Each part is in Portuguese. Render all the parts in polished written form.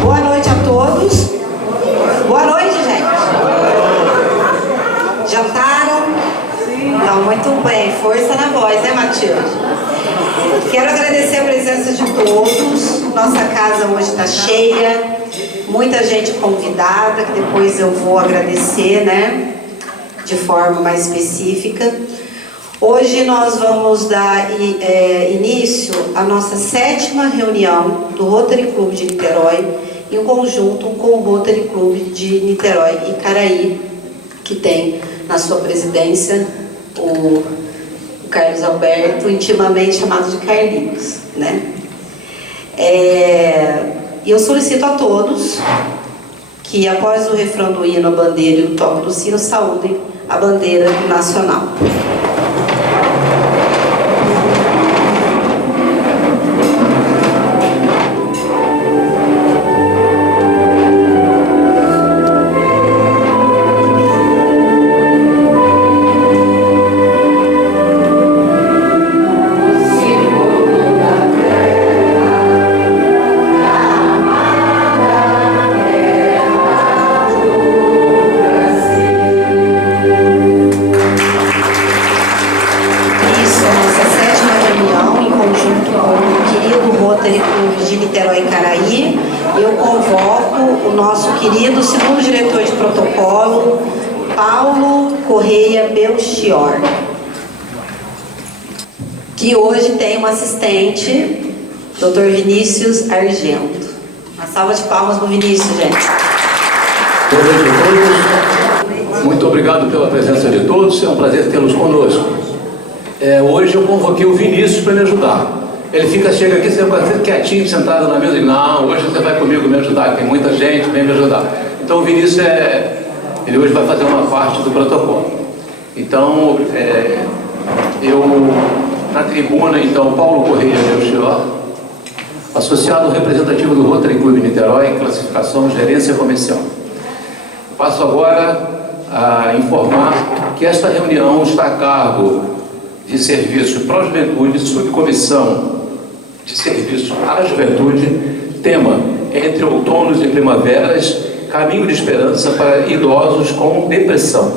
Boa noite a todos. Boa noite, gente. Jantaram? Então, muito bem. Força na voz, né, Matilde? Quero agradecer a presença de todos. Nossa casa hoje está cheia. Muita gente convidada, que depois eu vou agradecer, né? De forma mais específica. Hoje nós vamos dar início à nossa 7ª reunião do Rotary Club de Niterói, em conjunto com o Rotary Club de Niterói e Caraí, que tem na sua presidência o Carlos Alberto, intimamente chamado de Carlinhos, né? E eu solicito a todos que, após o refrão do hino, a bandeira e o toque do sino, saúdem a bandeira nacional. Eu convoco o nosso querido segundo diretor de protocolo, Paulo Correia Belchior, que hoje tem um assistente, Dr. Vinícius Argento. Uma salva de palmas para o Vinícius, gente. Boa noite a todos. Muito obrigado pela presença de todos. É um prazer tê-los conosco. Hoje eu convoquei o Vinícius para me ajudar. Ele chega aqui, você vai ficar quietinho, sentado na mesa e não, hoje você vai comigo me ajudar, tem muita gente, vem me ajudar. Então o Vinícius, ele hoje vai fazer uma parte do protocolo. Então, na tribuna, então, Paulo Correia Belchior, associado representativo do Rotary Club Niterói, classificação gerência comercial. Passo agora a informar que esta reunião está a cargo de Serviço para a Juventude, Subcomissão de Serviço à Juventude, tema entre outonos e primaveras, caminho de esperança para idosos com depressão.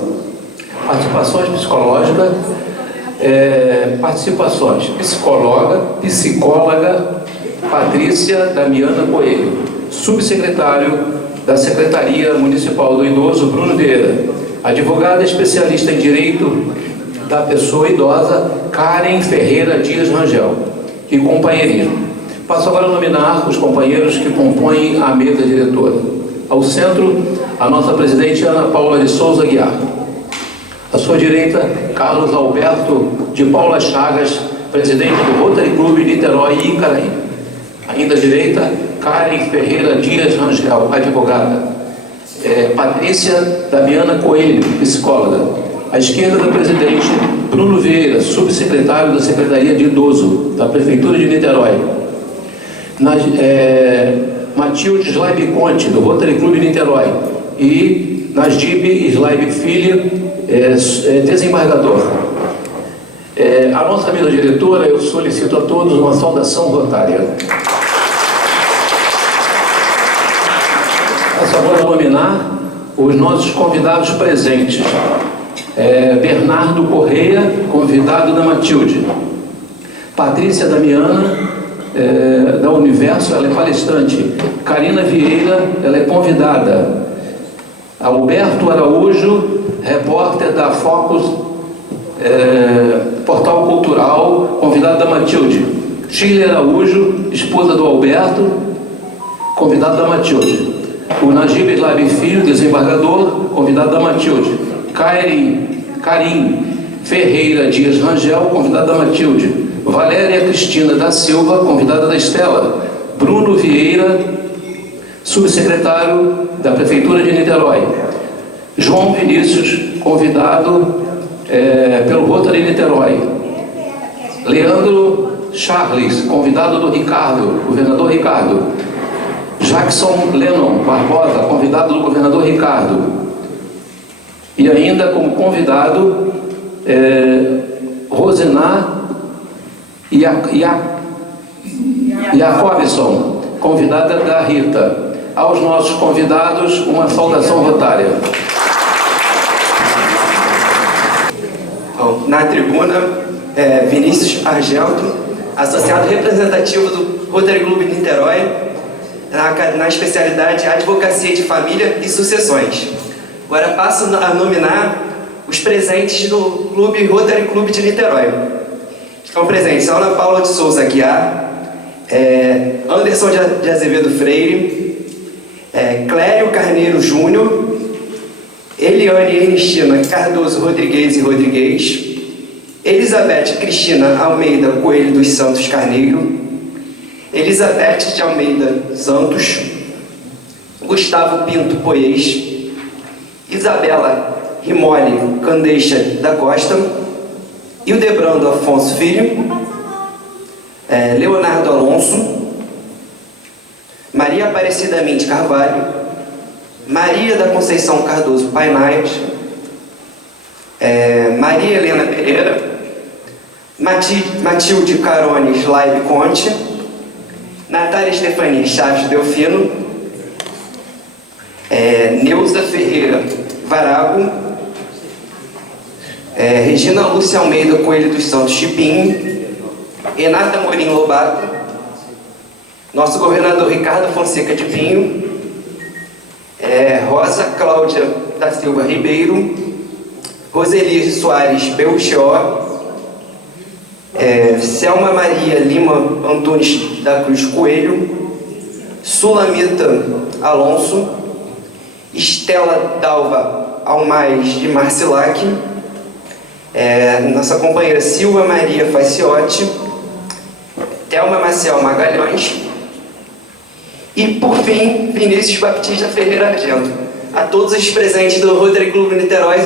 Participações psicológicas, psicóloga Patrícia Damiana Coelho, subsecretário da Secretaria Municipal do Idoso, Bruno Vieira, advogada especialista em Direito da Pessoa Idosa, Karen Ferreira Dias Rangel, e companheirismo. Passo agora a nominar os companheiros que compõem a mesa diretora. Ao centro, a nossa presidente Ana Paula de Souza Guiar. À sua direita, Carlos Alberto de Paula Chagas, presidente do Rotary Club Niterói e Icaraí. Ainda à direita, Karen Ferreira Dias Rangel, advogada. Patrícia Damiana Coelho, psicóloga. À esquerda da presidente, Bruno Vieira, subsecretário da Secretaria de Idoso, da Prefeitura de Niterói. Matilde Slaib Conte, do Rotary Club Niterói. E Najib Slaib Filho, desembargador. A nossa mesa diretora, eu solicito a todos uma saudação rotária. Passo agora a nominar os nossos convidados presentes. Bernardo Correia, convidado da Matilde. Patrícia Damiana, da Universo, ela é palestrante. Karina Vieira, ela é convidada. Alberto Araújo, repórter da Focus, Portal Cultural, convidado da Matilde. Shirley Araújo, esposa do Alberto, convidado da Matilde. O Najib Labi Filho, desembargador, convidado da Matilde. Karim Ferreira Dias Rangel, convidado da Matilde. Valéria Cristina da Silva, convidada da Estela. Bruno Vieira, subsecretário da Prefeitura de Niterói. João Vinícius, convidado pelo Rotary Niterói. Leandro Charles, convidado do Ricardo, governador Ricardo. Jackson Lennon Barbosa, convidado do governador Ricardo. E ainda como convidado, Rosenar Jacobson, convidada da Rita. Aos nossos convidados, uma saudação rotária. Na tribuna, Vinícius Argelto, associado representativo do Rotary Clube de Niterói, na especialidade Advocacia de Família e Sucessões. Agora passo a nominar os presentes do Rotary Clube de Niterói. Estão presentes Ana Paula de Souza Aguiar, Anderson de Azevedo Freire, Clério Carneiro Júnior, Eliane Ernestina Cardoso Rodrigues e Rodrigues, Elizabeth Cristina Almeida Coelho dos Santos Carneiro, Elizabeth de Almeida Santos, Gustavo Pinto Poiês, Isabela Rimoli Candeixa da Costa, Hildebrando Afonso Filho, Leonardo Alonso, Maria Aparecida Mendes Carvalho, Maria da Conceição Cardoso Painais, Maria Helena Pereira, Matilde Carones Laibe Conte, Natália Estefania Chaves Delfino, Neuza Ferreira Varago, Regina Lúcia Almeida Coelho dos Santos Chipinho, Renata Morim Lobato, nosso governador Ricardo Fonseca de Pinho, Rosa Cláudia da Silva Ribeiro, Roseli Soares Belchior, Selma Maria Lima Antunes da Cruz Coelho, Sulamita Alonso, Estela Dalva Almais de Marcilac, nossa companheira Silva Maria Faciotti, Thelma Maciel Magalhães e, por fim, Vinícius Baptista Ferreira Argento. A todos os presentes do Rotary Clube Niterói,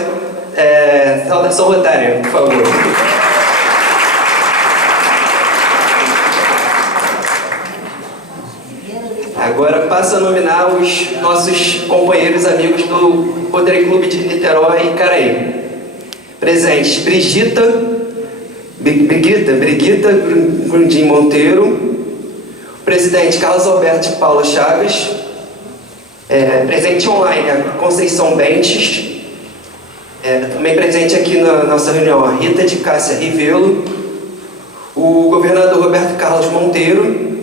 saudação rotária, por favor. Agora passo a nominar os nossos companheiros amigos do Rotary Clube de Niterói e Icaraí. Presentes: Brigitta Grundim Monteiro, presidente Carlos Alberto de Paula Chagas, presente online a Conceição Bentes, também presente aqui na nossa reunião a Rita de Cássia Rivelo, o governador Roberto Carlos Monteiro,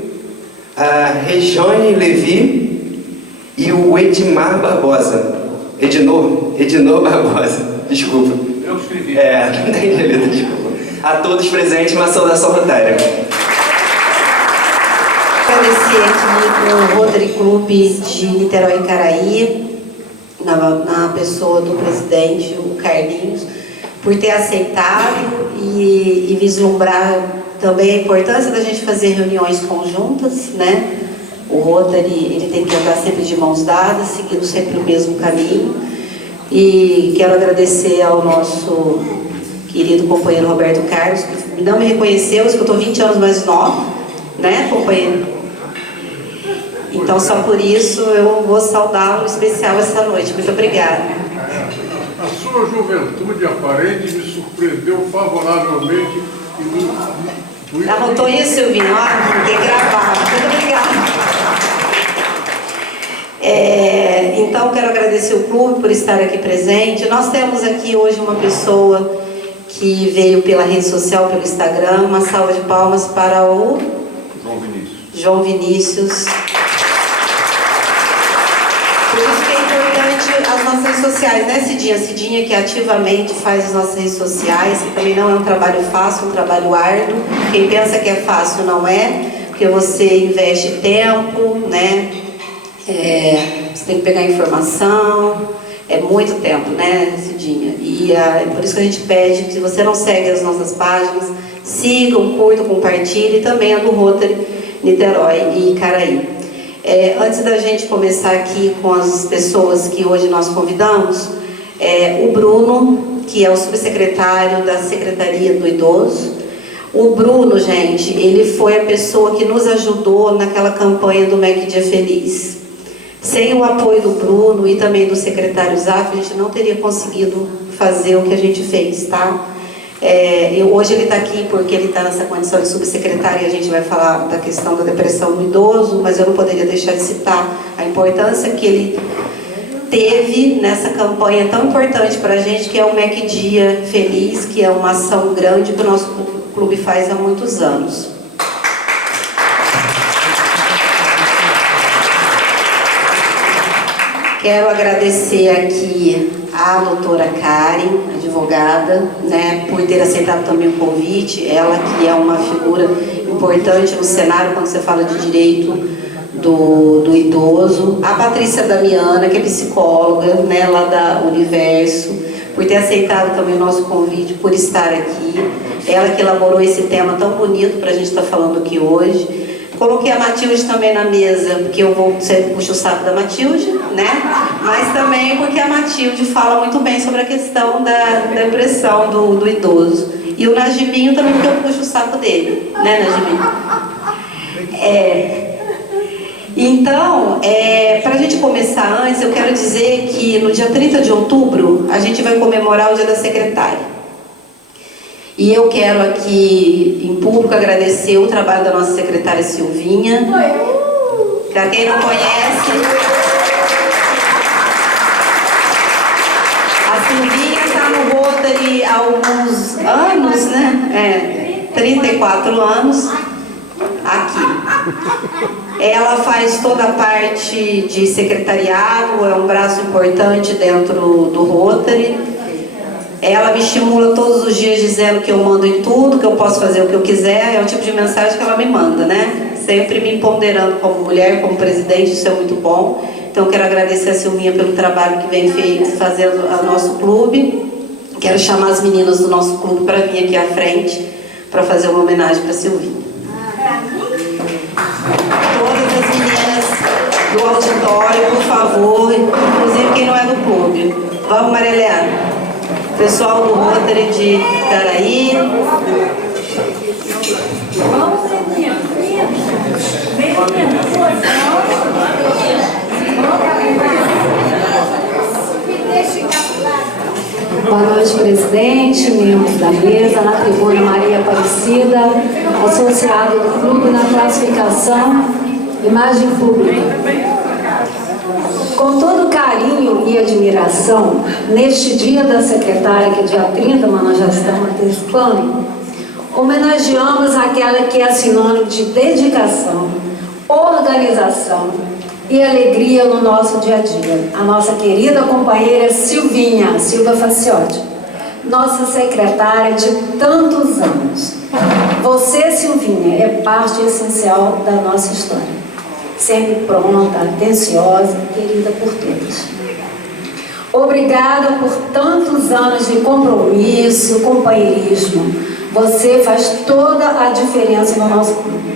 a Rejane Levi e o Edmar Barbosa. Edinor Barbosa, desculpa. Eu escrevi. Não entendi a letra, desculpa. A todos presentes, uma saudação rotária. Agradecer aqui o Rotary Clube de Niterói e Icaraí, na pessoa do presidente, o Carlinhos, por ter aceitado e vislumbrar também a importância da gente fazer reuniões conjuntas, né? O Rotary, ele tem que andar sempre de mãos dadas, seguindo sempre o mesmo caminho. E quero agradecer ao nosso querido companheiro Roberto Carlos, que não me reconheceu, que eu estou 20 anos mais nova, né, companheiro? Então, só por isso, eu vou saudá-lo especial essa noite. Muito obrigada. A sua juventude aparente me surpreendeu favoravelmente e Anotou isso, Silvinho? Tem que gravar. Muito obrigada. Então, quero agradecer o clube por estar aqui presente. Nós temos aqui hoje uma pessoa que veio pela rede social, pelo Instagram. Uma salva de palmas para o João Vinícius. Por isso que é importante as nossas redes sociais, né, Cidinha? Cidinha que ativamente faz as nossas redes sociais, que também não é um trabalho fácil, um trabalho árduo. Quem pensa que é fácil não é, porque você investe tempo, né? Você tem que pegar informação, é muito tempo, né, Cidinha? E é por isso que a gente pede que, se você não segue as nossas páginas, sigam, curtam, compartilhem, e também a do Rotary Niterói e Icaraí. Antes da gente começar aqui com as pessoas que hoje nós convidamos, o Bruno, que é o subsecretário da Secretaria do Idoso. O Bruno, gente, ele foi a pessoa que nos ajudou naquela campanha do MEC Dia Feliz. Sem o apoio do Bruno e também do secretário Zaf, a gente não teria conseguido fazer o que a gente fez, tá? Hoje ele está aqui porque ele está nessa condição de subsecretário e a gente vai falar da questão da depressão do idoso, mas eu não poderia deixar de citar a importância que ele teve nessa campanha tão importante para a gente, que é o MEC Dia Feliz, que é uma ação grande que o nosso clube faz há muitos anos. Quero agradecer aqui a doutora Karen, advogada, né, por ter aceitado também o convite. Ela que é uma figura importante no cenário quando você fala de direito do idoso. A Patrícia Damiana, que é psicóloga, né, lá da Universo, por ter aceitado também o nosso convite, por estar aqui. Ela que elaborou esse tema tão bonito para a gente estar falando aqui hoje. Coloquei a Matilde também na mesa, porque eu vou sempre puxar o saco da Matilde, né? Mas também porque a Matilde fala muito bem sobre a questão da depressão do idoso. E o Najibinho também, porque eu puxo o saco dele, né, Najibinho? Então, para a gente começar antes, eu quero dizer que no dia 30 de outubro, a gente vai comemorar o Dia da Secretária. E eu quero aqui, em público, agradecer o trabalho da nossa secretária Silvinha. Para quem não conhece, a Silvinha está no Rotary há alguns anos, né? 34 anos, aqui. Ela faz toda a parte de secretariado, é um braço importante dentro do Rotary. Ela me estimula todos os dias dizendo que eu mando em tudo, que eu posso fazer o que eu quiser. É o tipo de mensagem que ela me manda, né? Sempre me empoderando como mulher, como presidente, isso é muito bom. Então, quero agradecer a Silvinha pelo trabalho que vem fazendo ao nosso clube. Quero chamar as meninas do nosso clube para vir aqui à frente, para fazer uma homenagem para a Silvinha. Todas as meninas do auditório, por favor, inclusive quem não é do clube. Vamos, Maria Helena. Pessoal do Rotary de Icaraí. Boa noite, presidente, membros da mesa, na tribuna Maria Aparecida, associado do clube na classificação Imagem Pública. Com todo carinho e admiração, neste dia da secretária, que é dia 30, mas nós já estamos antecipando, homenageamos aquela que é sinônimo de dedicação, organização e alegria no nosso dia a dia. A nossa querida companheira Silvinha, Silva Faciotti, nossa secretária de tantos anos. Você, Silvinha, é parte essencial da nossa história. Sempre pronta, atenciosa, querida por todos. Obrigada por tantos anos de compromisso, companheirismo. Você faz toda a diferença no nosso clube.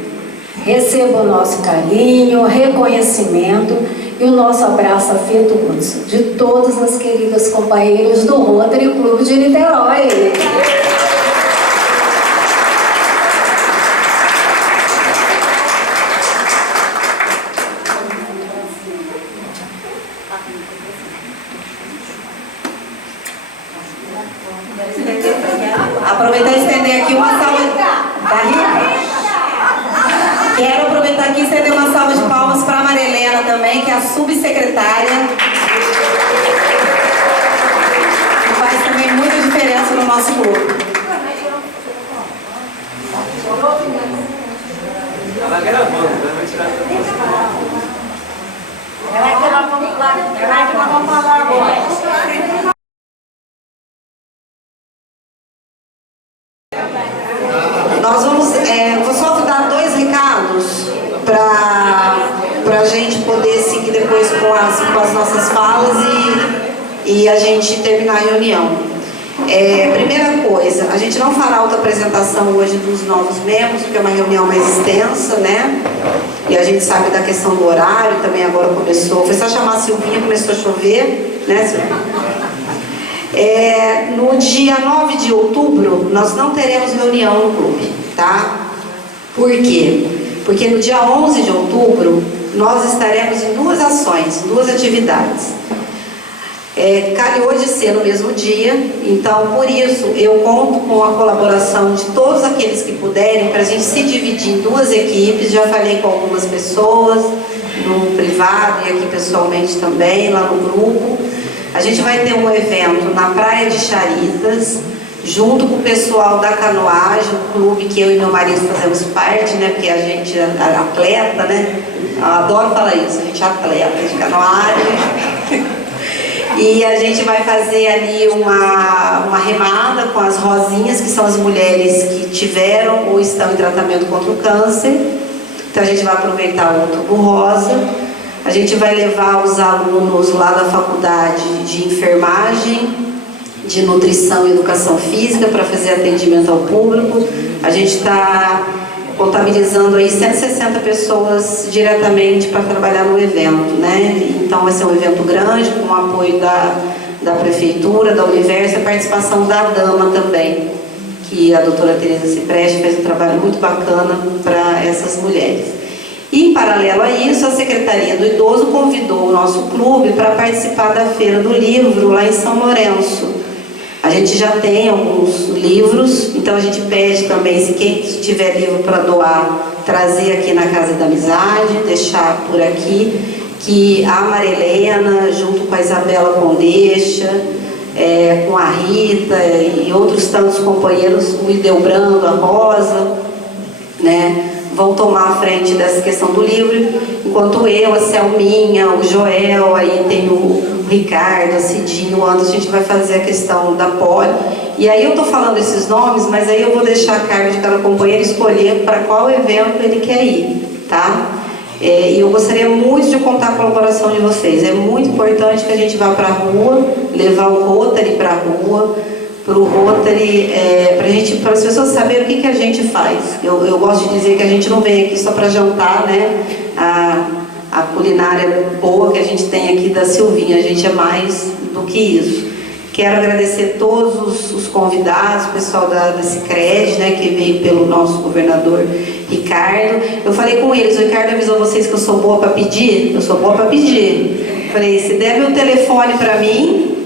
Receba o nosso carinho, reconhecimento e o nosso abraço afetuoso de todas as queridas companheiras do Rotary Clube de Niterói. Aproveitar e estender aqui uma salva de... Quero aproveitar aqui e estender uma salva de palmas para a Maria Helena também, que é a subsecretária, que faz também muita diferença no nosso grupo. Ela gravando, vai tirar Nós vamos, vou só dar 2 recados para a gente poder seguir depois com as nossas falas e a gente terminar a reunião. Primeira coisa, a gente não fará autoapresentação hoje dos novos membros, porque é uma reunião mais extensa, né? E a gente sabe da questão do horário, também agora começou, foi só chamar a Silvinha, começou a chover, né, Silvinha? No dia 9 de outubro, nós não teremos reunião no clube, tá? Por quê? Porque no dia 11 de outubro, nós estaremos em 2 ações, 2 atividades. Calhou de ser no mesmo dia, então por isso eu conto com a colaboração de todos aqueles que puderem para a gente se dividir em 2 equipes. Já falei com algumas pessoas no privado e aqui pessoalmente também, lá no grupo. A gente vai ter um evento na Praia de Charitas, junto com o pessoal da canoagem, o clube que eu e meu marido fazemos parte, né? Porque a gente é atleta, né? Eu adoro falar isso, a gente é atleta de canoagem. E a gente vai fazer ali uma remada com as rosinhas, que são as mulheres que tiveram ou estão em tratamento contra o câncer. Então a gente vai aproveitar o Outubro Rosa. A gente vai levar os alunos lá da faculdade de enfermagem, de nutrição e educação física para fazer atendimento ao público. A gente está contabilizando aí 160 pessoas diretamente para trabalhar no evento, né? Então vai ser um evento grande, com o apoio da Prefeitura, da Universo, e a participação da Dama também, que a doutora Tereza Cipreste fez um trabalho muito bacana para essas mulheres. E, em paralelo a isso, a Secretaria do Idoso convidou o nosso clube para participar da Feira do Livro lá em São Lourenço. A gente já tem alguns livros, então a gente pede também, se quem tiver livro para doar, trazer aqui na Casa da Amizade, deixar por aqui, que a Marilena, junto com a Isabela Condeixa, com a Rita e outros tantos companheiros, o Ideobrando, a Rosa, né, vão tomar a frente dessa questão do livro, enquanto eu, a Selminha, o Joel, aí tem o Ricardo, a Cidinho, o Anderson, a gente vai fazer a questão da poli. E aí eu tô falando esses nomes, mas aí eu vou deixar a cargo de cada companheiro escolher para qual evento ele quer ir, tá? E eu gostaria muito de contar com a colaboração de vocês. É muito importante que a gente vá para a rua, levar o Rotary para a rua, para o Rotary, para as pessoas saberem o que a gente faz. Eu gosto de dizer que a gente não vem aqui só para jantar, né? A culinária boa que a gente tem aqui da Silvinha, a gente é mais do que isso. Quero agradecer todos os convidados, o pessoal da Sicredi, né, que veio pelo nosso governador Ricardo. Eu falei com eles, o Ricardo avisou vocês que eu sou boa para pedir? Eu sou boa para pedir. Falei, se der meu telefone para mim,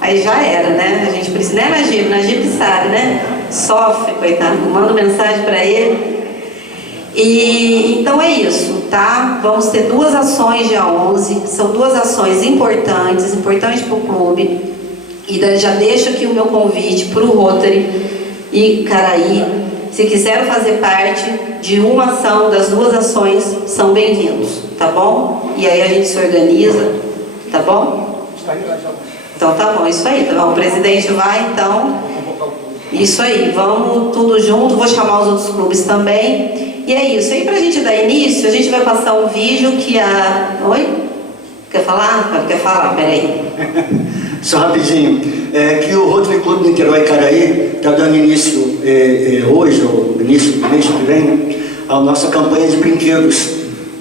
aí já era, né? A gente precisa, né, Najib? Najib sabe, né? Sofre, coitado, mando mensagem para ele. E então é isso, tá? Vamos ter 2 ações dia 11, são 2 ações importantes para o clube. E já deixo aqui o meu convite para o Rotary e Caraí. Se quiser fazer parte de uma ação, das 2 ações, são bem-vindos, tá bom? E aí a gente se organiza, tá bom? Então tá bom, isso aí, tá bom? O presidente vai, então, isso aí, vamos tudo junto, vou chamar os outros clubes também. E é isso, aí pra gente dar início, a gente vai passar um vídeo que a... Oi? Quer falar? Quer falar, peraí. Só rapidinho, que o Rotary Clube Niterói Caraí está dando início hoje, ou início do mês que vem, né, a nossa campanha de brinquedos,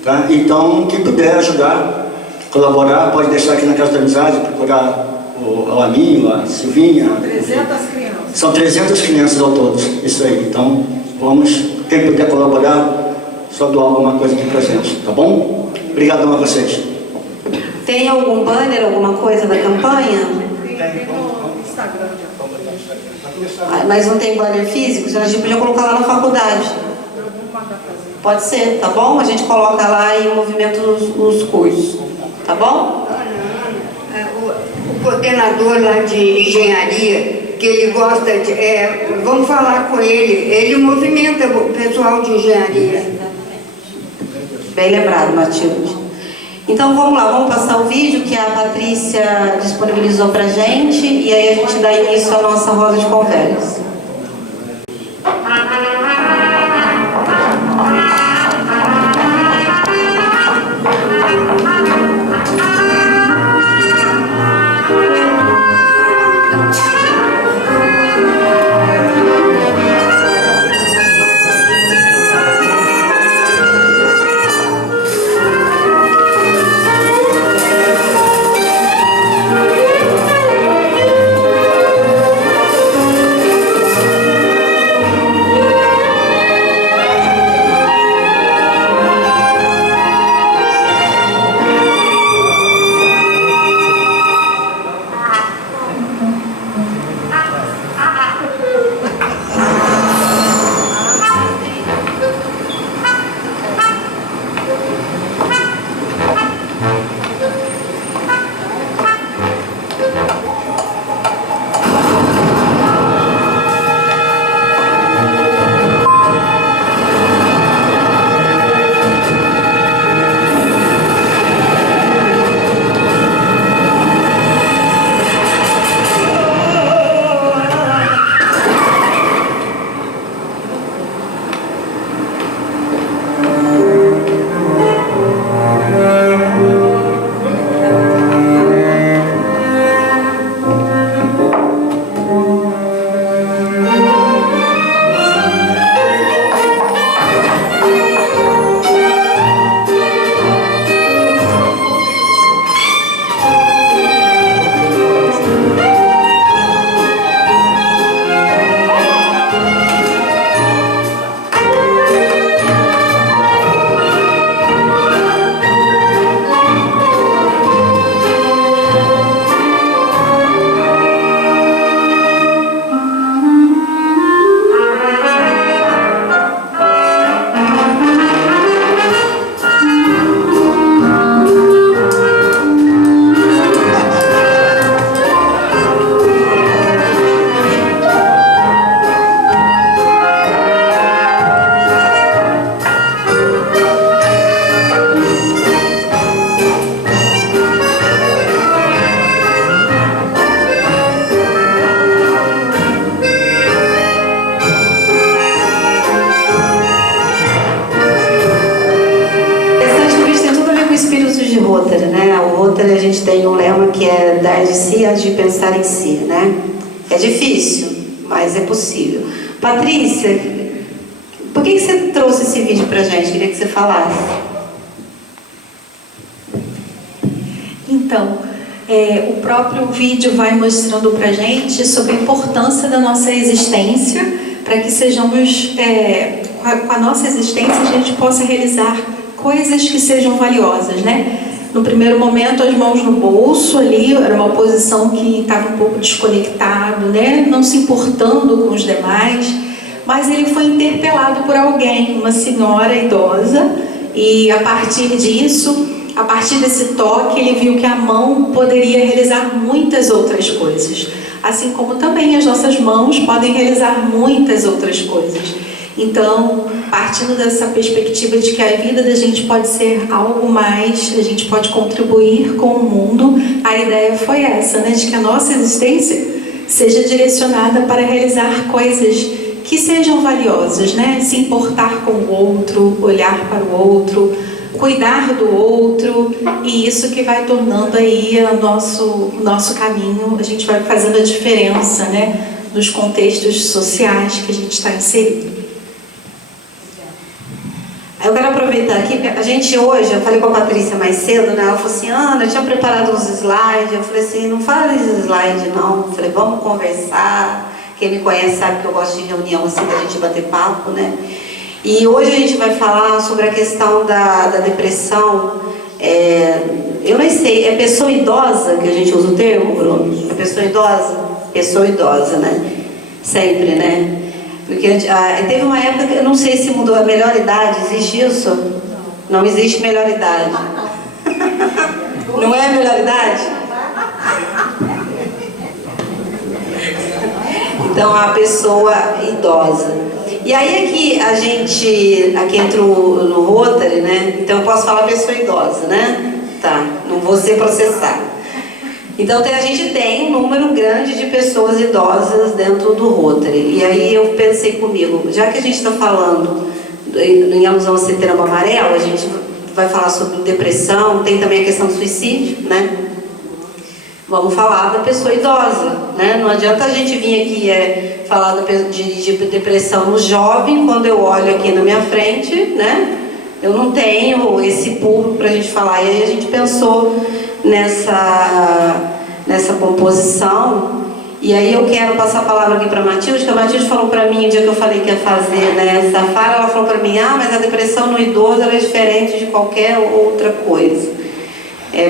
tá? Então, quem puder ajudar, colaborar, pode deixar aqui na Casa da Amizade, procurar o Aninho, a Silvinha. 300 crianças. São 300 crianças ao todo, isso aí. Então, vamos, quem puder colaborar, só doar alguma coisa aqui pra gente, tá bom? Obrigadão a vocês. Tem algum banner, alguma coisa da campanha? Tem no Instagram. Mas não tem banner físico? A gente podia colocar lá na faculdade. Eu vou mandar fazer. Pode ser, tá bom? A gente coloca lá e movimenta os cursos. tá bom? O coordenador lá de engenharia, que ele gosta de... vamos falar com ele. Ele movimenta o pessoal de engenharia. Bem lembrado, Matilde. Então vamos lá, vamos passar o vídeo que a Patrícia disponibilizou pra gente e aí a gente dá início à nossa roda de conversa. Rotary, né? O Rotary a gente tem um lema que é dar de si antes de pensar em si, né? É difícil, mas é possível. Patrícia, por que você trouxe esse vídeo pra gente? Queria que você falasse. Então, o próprio vídeo vai mostrando pra gente sobre a importância da nossa existência, para que sejamos, com a nossa existência, a gente possa realizar coisas que sejam valiosas, né? No primeiro momento, as mãos no bolso ali, era uma posição que estava um pouco desconectado, né? Não se importando com os demais, mas ele foi interpelado por alguém, uma senhora idosa, e a partir disso, a partir desse toque, ele viu que a mão poderia realizar muitas outras coisas, assim como também as nossas mãos podem realizar muitas outras coisas. Então, partindo dessa perspectiva de que a vida da gente pode ser algo mais, a gente pode contribuir com o mundo, a ideia foi essa, né? De que a nossa existência seja direcionada para realizar coisas que sejam valiosas, né? Se importar com o outro, olhar para o outro, cuidar do outro, e isso que vai tornando aí o nosso caminho, a gente vai fazendo a diferença, né? Nos contextos sociais que a gente está inserido. Eu quero aproveitar aqui, porque a gente hoje, eu falei com a Patrícia mais cedo, né? Ela falou assim, Ana, eu tinha preparado uns slides. Eu falei assim, não fala esses slides não. Eu falei, vamos conversar. Quem me conhece sabe que eu gosto de reunião assim, da gente bater papo, né? E hoje a gente vai falar sobre a questão da depressão. Eu não sei, é pessoa idosa que a gente usa o termo, Bruno? É pessoa idosa? Pessoa idosa, né? Sempre, né? Porque teve uma época que eu não sei se mudou a melhor idade, existe isso? Não existe melhor idade. Não é a melhor idade? Então, a pessoa idosa. E aí aqui entra no Rotary, né? Então eu posso falar pessoa idosa, né? Tá, não vou ser processada. Então a gente tem um número grande de pessoas idosas dentro do Rotary. E aí eu pensei comigo, já que a gente está falando em alusão ao Setembro Amarelo, a gente vai falar sobre depressão, tem também a questão do suicídio, né? Vamos falar da pessoa idosa, né? Não adianta a gente vir aqui falar de depressão no jovem, quando eu olho aqui na minha frente, né? Eu não tenho esse público para a gente falar. E aí a gente pensou nessa composição. E aí eu quero passar a palavra aqui para a Matilde, que a Matilde falou para mim, o dia que eu falei que ia fazer, né, essa fala, ela falou para mim, mas a depressão no idoso ela é diferente de qualquer outra coisa.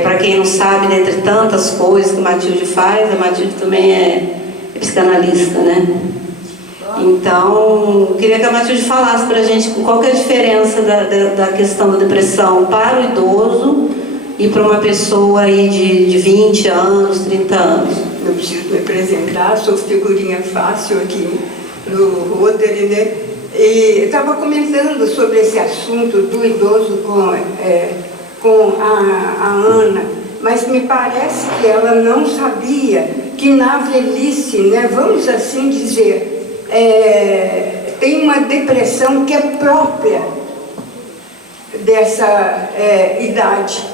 Para quem não sabe, né, entre tantas coisas que a Matilde faz, a Matilde também é psicanalista, né? Então, eu queria que a Matilde falasse para a gente qual que é a diferença da questão da depressão para o idoso e para uma pessoa aí de 20 anos, 30 anos. Eu preciso me apresentar, sou figurinha fácil aqui no Rotary, né? E estava comentando sobre esse assunto do idoso com a Ana, mas me parece que ela não sabia que na velhice, né, vamos assim dizer, tem uma depressão que é própria dessa idade.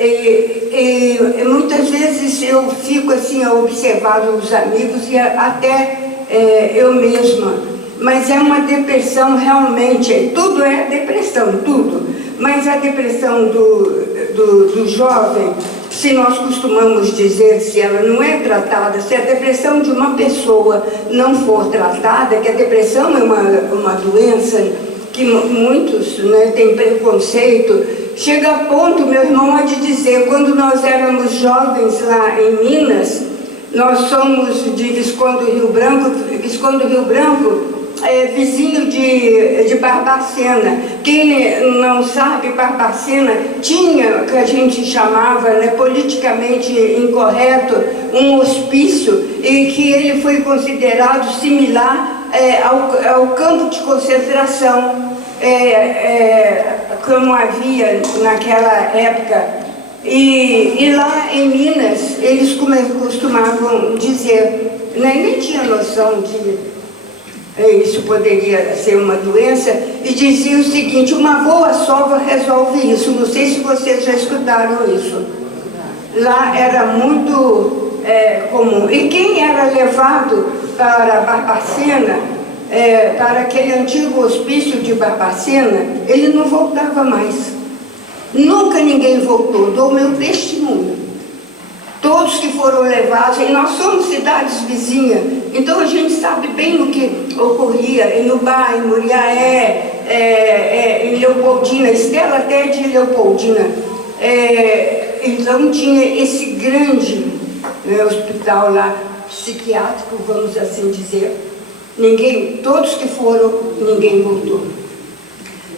E muitas vezes eu fico assim a observar os amigos e até eu mesma, mas é uma depressão realmente, tudo é depressão, tudo, mas a depressão do jovem, se nós costumamos dizer, se ela não é tratada, se a depressão de uma pessoa não for tratada, que a depressão é uma doença que muitos, né, têm preconceito. Chega a ponto, meu irmão há de dizer, quando nós éramos jovens lá em Minas, nós somos de Visconde do Rio Branco, vizinho de Barbacena. Quem não sabe, Barbacena tinha, que a gente chamava, né, politicamente incorreto, um hospício, e que ele foi considerado similar ao campo de concentração. Como havia naquela época, e lá em Minas eles costumavam dizer, né, nem tinha noção de isso poderia ser uma doença, e dizia o seguinte: uma boa sova resolve isso. Não sei se vocês já escutaram isso. Lá era muito comum. E quem era levado para Barbacena, para aquele antigo hospício de Barbacena, ele não voltava mais. Nunca ninguém voltou, dou meu testemunho. Todos que foram levados, e nós somos cidades vizinhas, então a gente sabe bem o que ocorria em Ubá, em Muriaé, em Leopoldina, Estela até de Leopoldina. Então tinha esse grande hospital lá, psiquiátrico, vamos assim dizer. Todos que foram, ninguém voltou.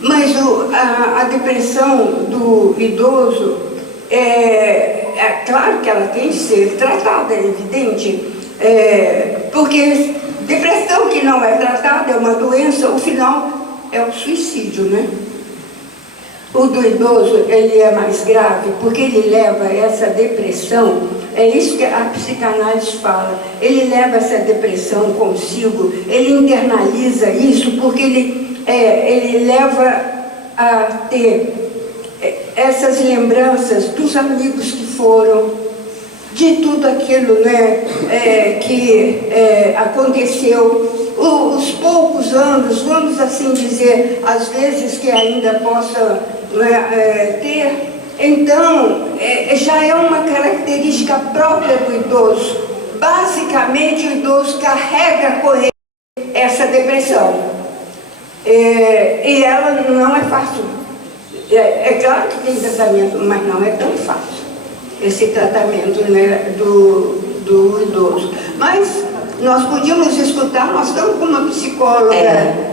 Mas a depressão do idoso, é claro que ela tem de ser tratada, é evidente, porque depressão que não é tratada é uma doença, o final é o suicídio, né? O do idoso, ele é mais grave, porque ele leva essa depressão, é isso que a psicanálise fala, ele leva essa depressão consigo, ele internaliza isso, porque ele leva a ter essas lembranças dos amigos que foram, de tudo aquilo, né, que aconteceu, os poucos anos, vamos assim dizer, às vezes que ainda possa ter. Então, já é uma característica própria do idoso. Basicamente, o idoso carrega com ele essa depressão. E ela não é fácil. É claro que tem tratamento, mas não é tão fácil esse tratamento, né, do idoso. Mas nós podíamos escutar, nós estamos com uma psicóloga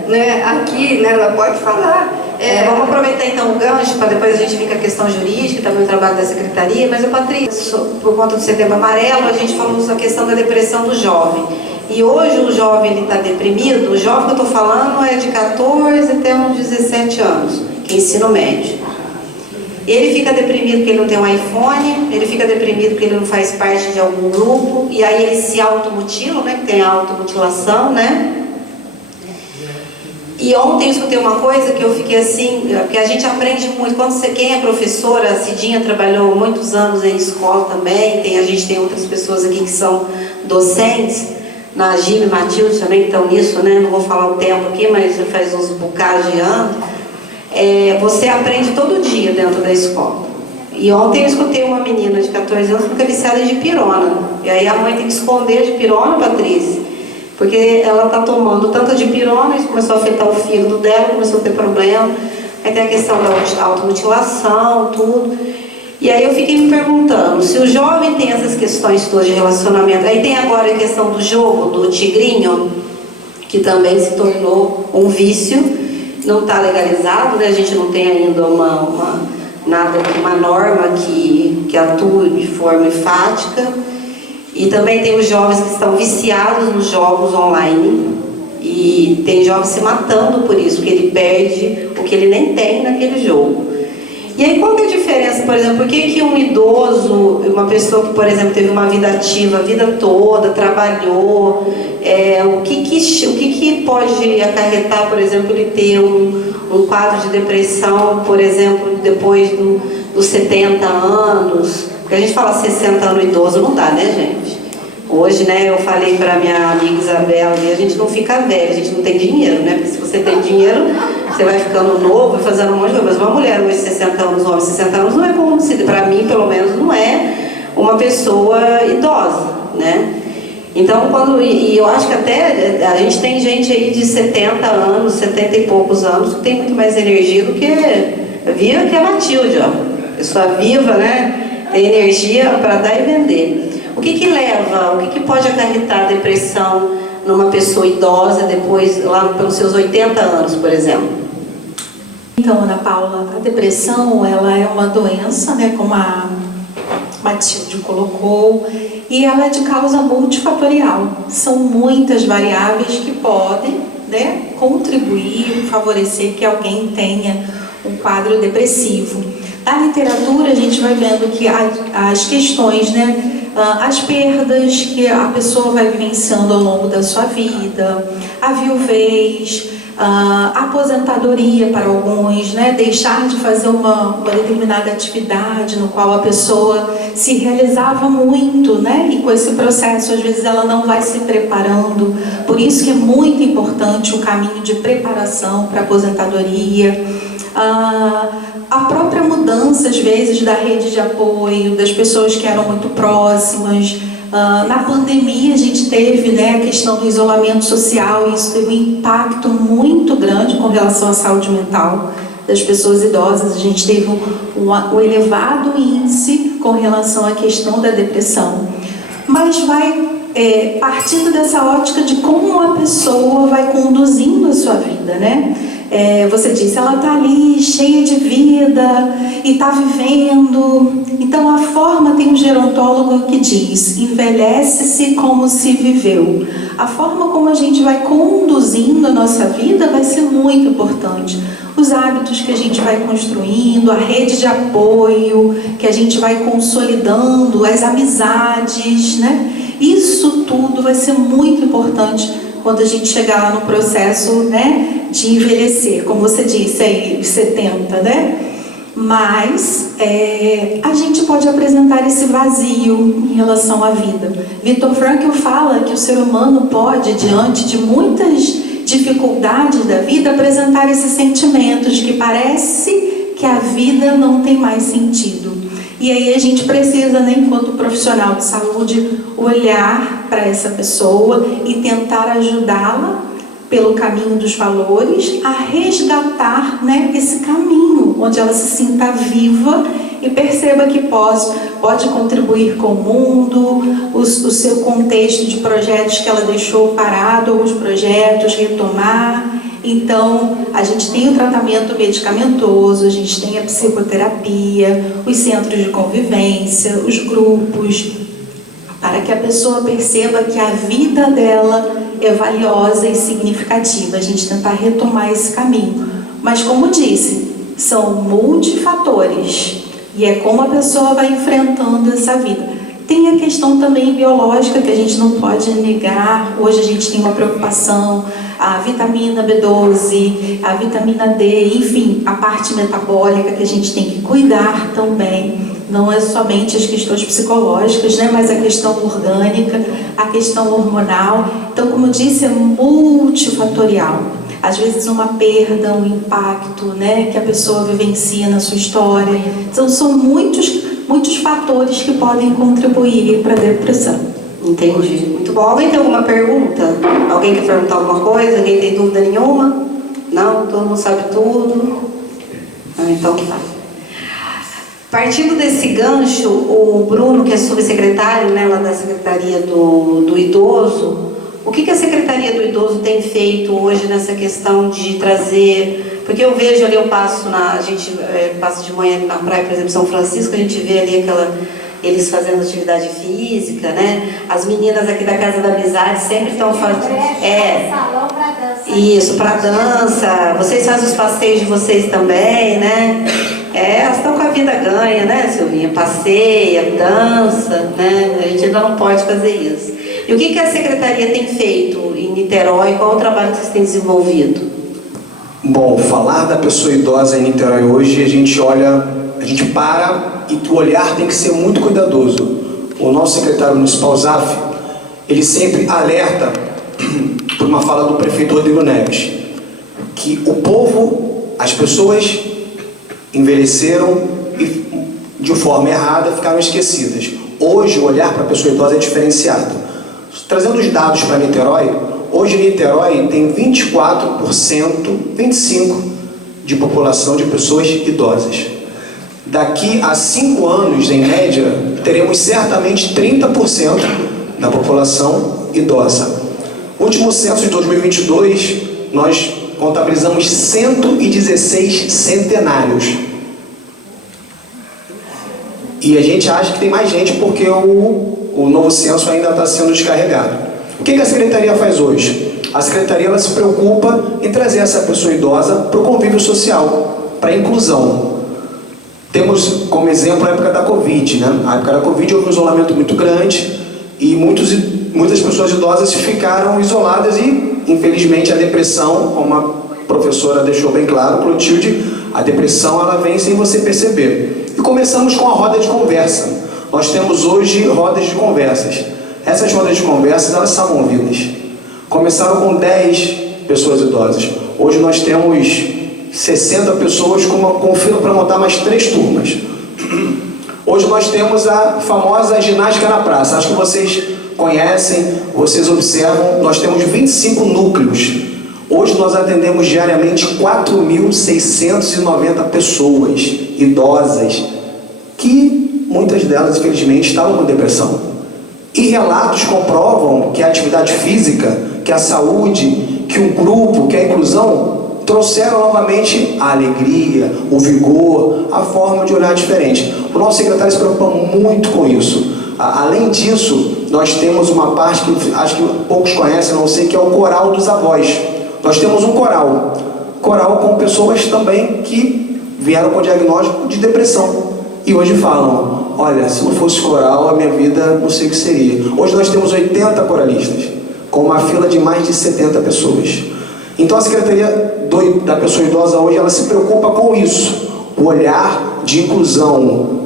né, aqui, né, ela pode falar Vamos aproveitar então o gancho, para depois a gente vir com a questão jurídica, também o trabalho da secretaria, mas Patrícia, por conta do Setembro Amarelo, a gente falou sobre a questão da depressão do jovem. E hoje o jovem está deprimido, o jovem que eu estou falando é de 14 até uns 17 anos, que é ensino médio. Ele fica deprimido porque ele não tem um iPhone, ele fica deprimido porque ele não faz parte de algum grupo, e aí ele se automutila, né, que tem a automutilação, né? E ontem eu escutei uma coisa que eu fiquei assim, porque a gente aprende muito, quem é professora, a Cidinha trabalhou muitos anos em escola também, a gente tem outras pessoas aqui que são docentes, na Gime e Matilde também que estão nisso, né? Não vou falar o tempo aqui, mas já faz uns bocados de anos. Você aprende todo dia dentro da escola. E ontem eu escutei uma menina de 14 anos que fica viciada de pirona. E aí a mãe tem que esconder de pirona, Patrícia, porque ela está tomando tanta de pirona, isso começou a afetar o fígado dela, começou a ter problema. Aí tem a questão da automutilação, tudo. E aí eu fiquei me perguntando, se o jovem tem essas questões todas de relacionamento, aí tem agora a questão do jogo, do tigrinho, que também se tornou um vício. Não está legalizado, né? A gente não tem ainda uma norma que atue de forma enfática. E também tem os jovens que estão viciados nos jogos online. E tem jovens se matando por isso, porque ele perde o que ele nem tem naquele jogo. E aí qual que é a diferença, por exemplo, por que um idoso, uma pessoa que, por exemplo, teve uma vida ativa a vida toda, trabalhou, o que pode acarretar, por exemplo, ele ter um quadro de depressão, por exemplo, depois dos 70 anos, porque a gente fala 60 anos idoso, não dá, né, gente? Hoje, né, eu falei para minha amiga Isabela, a gente não fica velho, a gente não tem dinheiro, né? Porque se você tem dinheiro, você vai ficando novo e fazendo um monte de coisa. Mas uma mulher hoje, 60 anos, um homem, 60 anos, não é como se, para mim, pelo menos, não é uma pessoa idosa, né? Então, e eu acho que até a gente tem gente aí de 70 anos, 70 e poucos anos, que tem muito mais energia do que a Matilde, ó. Pessoa viva, né? Tem energia para dar e vender. O que leva, o que pode acarretar a depressão numa pessoa idosa depois, lá pelos seus 80 anos, por exemplo? Então, Ana Paula, a depressão, ela é uma doença, né, como a Matilde colocou, e ela é de causa multifatorial. São muitas variáveis que podem, né, contribuir, favorecer que alguém tenha um quadro depressivo. Na literatura, a gente vai vendo que as questões, né, as perdas que a pessoa vai vivenciando ao longo da sua vida, a viuvez, a aposentadoria para alguns, né? Deixar de fazer uma determinada atividade no qual a pessoa se realizava muito, né? E com esse processo, às vezes, ela não vai se preparando. Por isso que é muito importante o caminho de preparação para a aposentadoria. A própria mudança, às vezes, da rede de apoio, das pessoas que eram muito próximas. Na pandemia, a gente teve, né, a questão do isolamento social, e isso teve um impacto muito grande com relação à saúde mental das pessoas idosas. A gente teve um elevado índice com relação à questão da depressão. Mas vai partindo dessa ótica de como a pessoa vai conduzindo a sua vida, né? Você disse, ela está ali cheia de vida e está vivendo. Então a forma, tem um gerontólogo que diz, envelhece-se como se viveu. A forma como a gente vai conduzindo a nossa vida vai ser muito importante. Os hábitos que a gente vai construindo, a rede de apoio que a gente vai consolidando, as amizades, né? Isso tudo vai ser muito importante quando a gente chegar lá no processo, né, de envelhecer, como você disse aí, 70, né? Mas a gente pode apresentar esse vazio em relação à vida. Viktor Frankl fala que o ser humano pode, diante de muitas dificuldades da vida, apresentar esses sentimentos de que parece que a vida não tem mais sentido. E aí a gente precisa, né, enquanto profissional de saúde, olhar para essa pessoa e tentar ajudá-la pelo caminho dos valores a resgatar, né, esse caminho onde ela se sinta viva e perceba que pode contribuir com o mundo, o seu contexto de projetos que ela deixou parado, ou os projetos retomar Então, a gente tem o tratamento medicamentoso, a gente tem a psicoterapia, os centros de convivência, os grupos, para que a pessoa perceba que a vida dela é valiosa e significativa. A gente tentar retomar esse caminho. Mas, como disse, são multifatores e é como a pessoa vai enfrentando essa vida. Tem a questão também biológica que a gente não pode negar. Hoje a gente tem uma preocupação, a vitamina B12, a vitamina D, enfim, a parte metabólica que a gente tem que cuidar também. Não é somente as questões psicológicas, né, mas a questão orgânica, a questão hormonal. Então, como eu disse, é multifatorial. Às vezes uma perda, um impacto, né, que a pessoa vivencia na sua história. Então, são muitos fatores que podem contribuir para a depressão. Entendi. Muito bom. Alguém tem alguma pergunta? Alguém quer perguntar alguma coisa? Alguém tem dúvida nenhuma? Não? Todo mundo sabe tudo? Então tá. Partindo desse gancho, o Bruno, que é subsecretário, né, lá da Secretaria do Idoso, o que a Secretaria do Idoso tem feito hoje nessa questão de trazer... Porque eu vejo ali, a gente passa de manhã ali na praia, por exemplo, São Francisco, a gente vê ali eles fazendo atividade física, né? As meninas aqui da Casa da Amizade sempre estão fazendo... Salão para dança. Isso, para dança. Vocês fazem os passeios de vocês também, né? Elas estão com a vida ganha, né, Silvinha? Passeia, dança, né? A gente ainda não pode fazer isso. E o que a Secretaria tem feito em Niterói? Qual o trabalho que vocês têm desenvolvido? Bom, falar da pessoa idosa em Niterói hoje, a gente para e o olhar tem que ser muito cuidadoso. O nosso secretário municipal, Zaf, ele sempre alerta, por uma fala do prefeito Rodrigo Neves, que o povo, as pessoas envelheceram e de forma errada ficaram esquecidas. Hoje o olhar para a pessoa idosa é diferenciado. Trazendo os dados para Niterói, hoje Niterói tem 24%, 25% de população de pessoas idosas. Daqui a 5 anos, em média, teremos certamente 30% da população idosa. No último censo de 2022, nós contabilizamos 116 centenários. E a gente acha que tem mais gente porque o novo censo ainda está sendo descarregado. O que a Secretaria faz hoje? A Secretaria ela se preocupa em trazer essa pessoa idosa para o convívio social, para a inclusão. Temos como exemplo a época da Covid, né? A época da Covid houve um isolamento muito grande e muitas pessoas idosas ficaram isoladas e, infelizmente, a depressão, como a professora deixou bem claro, Clotilde, a depressão ela vem sem você perceber. E começamos com a roda de conversa. Nós temos hoje rodas de conversas. Essas rodas de conversas, elas são movidas. Começaram com 10 pessoas idosas. Hoje nós temos 60 pessoas com fila para montar mais 3 turmas. Hoje nós temos a famosa ginástica na praça. Acho que vocês conhecem, vocês observam. Nós temos 25 núcleos. Hoje nós atendemos diariamente 4.690 pessoas idosas, que muitas delas, infelizmente, estavam com depressão. E relatos comprovam que a atividade física, que a saúde, que o grupo, que a inclusão trouxeram novamente a alegria, o vigor, a forma de olhar diferente. O nosso secretário se preocupa muito com isso. Além disso, nós temos uma parte que acho que poucos conhecem, não sei, que é o coral dos avós. Nós temos um coral com pessoas também que vieram com diagnóstico de depressão. E hoje falam, olha, se não fosse coral, a minha vida não sei o que seria. Hoje nós temos 80 coralistas, com uma fila de mais de 70 pessoas. Então a Secretaria da Pessoa Idosa hoje, ela se preocupa com isso, o olhar de inclusão.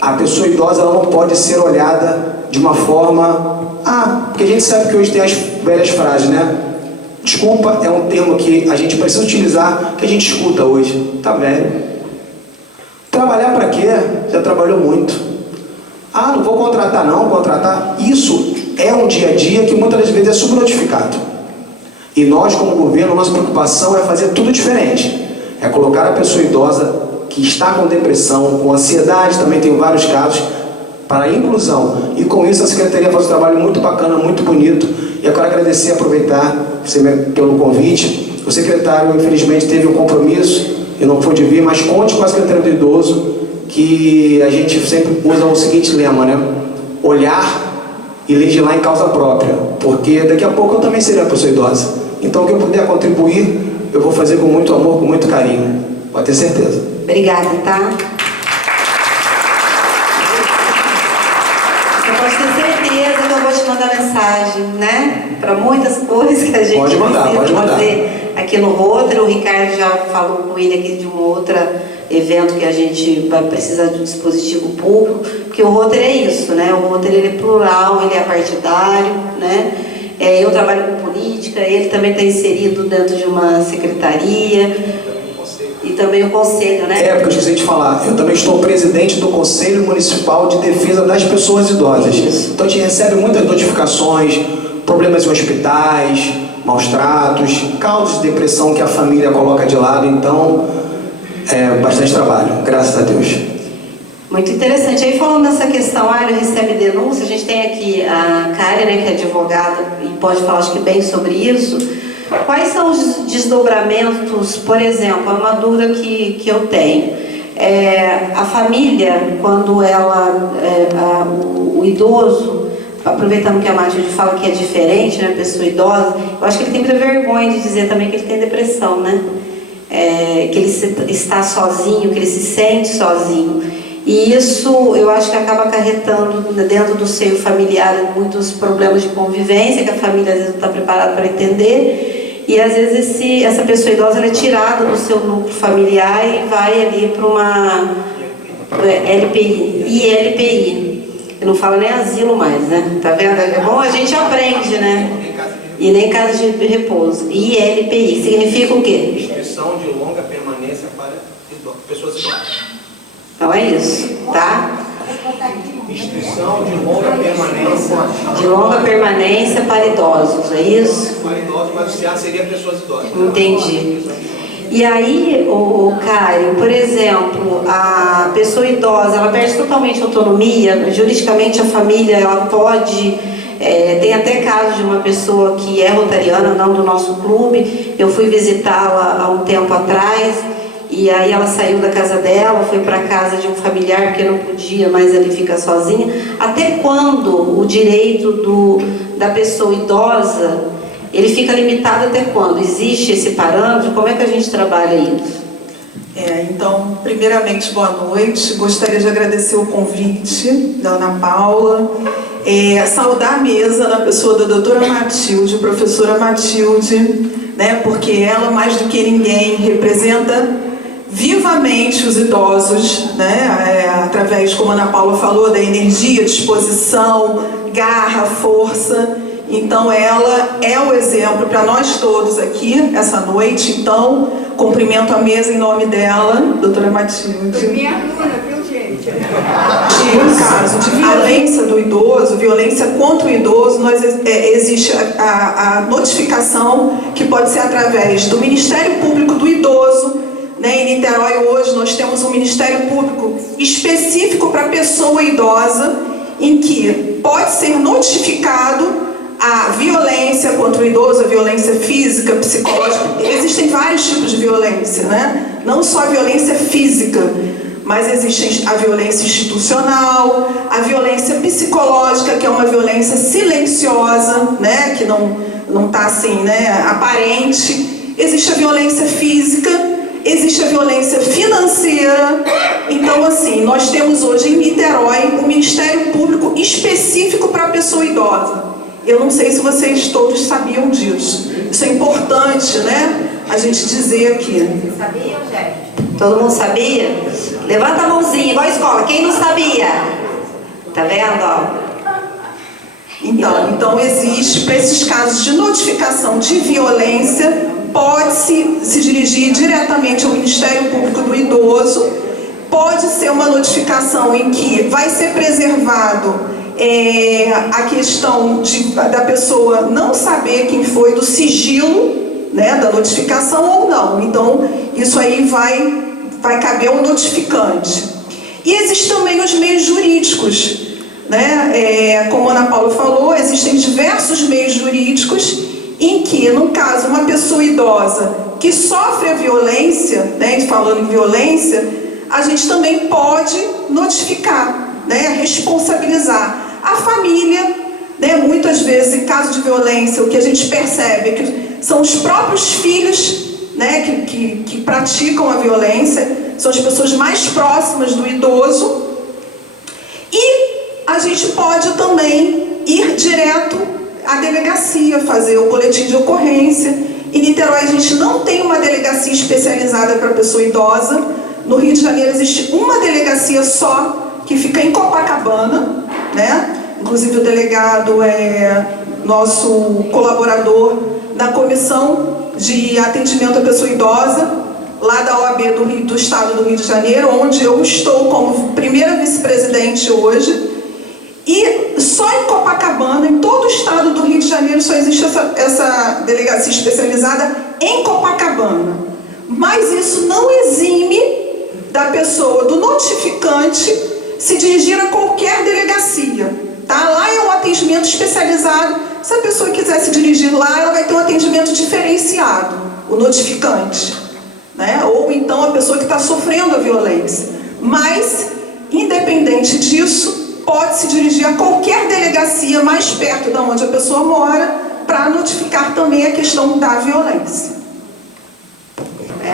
A pessoa idosa ela não pode ser olhada de uma forma... porque a gente sabe que hoje tem as velhas frases, né? Desculpa, é um termo que a gente precisa utilizar, que a gente escuta hoje. Tá velho. Trabalhar para quê? Já trabalhou muito. Não vou contratar não, contratar. Isso é um dia a dia que muitas das vezes é subnotificado. E nós, como governo, nossa preocupação é fazer tudo diferente. É colocar a pessoa idosa que está com depressão, com ansiedade, também tem vários casos, para a inclusão. E com isso a Secretaria faz um trabalho muito bacana, muito bonito. E eu quero agradecer, aproveitar pelo convite, O secretário, infelizmente, teve um compromisso e não pôde vir, mas conte com a Secretaria do Idoso, que a gente sempre usa o seguinte lema, né? Olhar e legislar em causa própria, porque daqui a pouco eu também serei uma pessoa idosa. Então, o que eu puder contribuir, eu vou fazer com muito amor, com muito carinho. Pode ter certeza. Obrigada, tá? Você pode ter certeza que eu vou te mandar mensagem, né? Para muitas coisas que a gente precisa fazer aqui no Rotary. O Ricardo já falou com ele aqui de um outro evento que a gente vai precisar de um dispositivo público, porque o Rotary é isso, né? O Rotary ele é plural, ele é partidário, né? Eu trabalho com política, ele também está inserido dentro de uma secretaria e também o conselho, né? Porque eu esqueci de falar, eu também estou presidente do Conselho Municipal de Defesa das Pessoas Idosas. Então a gente recebe muitas notificações, problemas em hospitais, maus tratos, causas de depressão que a família coloca de lado, então é bastante trabalho, graças a Deus. Muito interessante. Aí falando dessa questão, ele recebe denúncia, a gente tem aqui a Karen, né, que é advogada e pode falar acho que bem sobre isso. Quais são os desdobramentos, por exemplo, uma dúvida que eu tenho. A família, quando ela, o idoso, aproveitando que a Matilde fala que é diferente, né, pessoa idosa, eu acho que ele tem muita vergonha de dizer também que ele tem depressão, né? Que ele está sozinho, que ele se sente sozinho. E isso eu acho que acaba acarretando dentro do seio familiar muitos problemas de convivência que a família às vezes não está preparada para entender, e às vezes essa pessoa idosa ela é tirada do seu núcleo familiar e vai ali para uma ILPI. Eu não falo nem asilo mais, né? Tá vendo? É bom, a gente aprende, né? E nem casa de repouso. ILPI significa o quê? Instituição de longa permanência para pessoas idosas. Então é isso, tá? Instituição de longa permanência. De longa permanência para idosos, é isso? Para idosos, mas o CA seria pessoas idosas. Entendi. E aí, o Caio, por exemplo, a pessoa idosa, ela perde totalmente a autonomia, juridicamente a família, ela pode... tem até casos de uma pessoa que é rotariana, não do nosso clube, eu fui visitá-la há um tempo atrás, e aí ela saiu da casa dela, foi para a casa de um familiar, porque não podia mais ali ficar sozinha. Até quando o direito da pessoa idosa, ele fica limitado até quando? Existe esse parâmetro? Como é que a gente trabalha isso? Então, primeiramente, boa noite. Gostaria de agradecer o convite da Ana Paula. Saudar a mesa na pessoa da doutora Matilde, professora Matilde, né, porque ela, mais do que ninguém, representa vivamente os idosos, né, através, como a Ana Paula falou, da energia, disposição, garra, força. Então, ela é o exemplo para nós todos aqui, essa noite. Então, cumprimento a mesa em nome dela, doutora Matilde. Minha aluna, viu, gente? No caso de violência do idoso, violência contra o idoso, existe a notificação que pode ser através do Ministério Público do Idoso, né? Em Niterói hoje nós temos um Ministério Público específico para a pessoa idosa, em que pode ser notificado a violência contra o idoso, a violência física, psicológica. Existem vários tipos de violência, né? Não só a violência física, mas existe a violência institucional, a violência psicológica, que é uma violência silenciosa, né? Que não está assim, né? Aparente. Existe a violência física, existe a violência financeira. Então, assim, nós temos hoje em Niterói um Ministério Público específico para a pessoa idosa. Eu não sei se vocês todos sabiam disso. Isso é importante, né? A gente dizer aqui. Vocês sabiam, gente? Todo mundo sabia? Levanta a mãozinha, igual a escola. Quem não sabia? Tá vendo, ó? Então existe, para esses casos de notificação de violência, pode-se dirigir diretamente ao Ministério Público do Idoso. Pode ser uma notificação em que vai ser preservado a questão da pessoa não saber quem foi, do sigilo, né, da notificação ou não. Então, isso aí vai caber ao notificante. E existem também os meios jurídicos, né? Como a Ana Paula falou, existem diversos meios jurídicos em que, no caso, uma pessoa idosa que sofre a violência, né, falando em violência, a gente também pode notificar, né, responsabilizar a família, né, muitas vezes, em caso de violência, o que a gente percebe é que são os próprios filhos, né, que praticam a violência, são as pessoas mais próximas do idoso, e a gente pode também ir direto à delegacia, fazer o boletim de ocorrência. Em Niterói a gente não tem uma delegacia especializada para pessoa idosa. No Rio de Janeiro existe uma delegacia só, que fica em Copacabana, né? Inclusive o delegado é nosso colaborador da Comissão de Atendimento à Pessoa Idosa, lá da OAB do Estado do Rio de Janeiro, onde eu estou como primeira vice-presidente hoje. E só em Copacabana, em todo o estado do Rio de Janeiro, só existe essa delegacia especializada em Copacabana. Mas isso não exime da pessoa, do notificante, se dirigir a qualquer delegacia. Tá? Lá é um atendimento especializado. Se a pessoa quiser se dirigir lá, ela vai ter um atendimento diferenciado, o notificante, né? Ou então a pessoa que está sofrendo a violência. Mas, independente disso, pode se dirigir a qualquer delegacia mais perto de onde a pessoa mora para notificar também a questão da violência.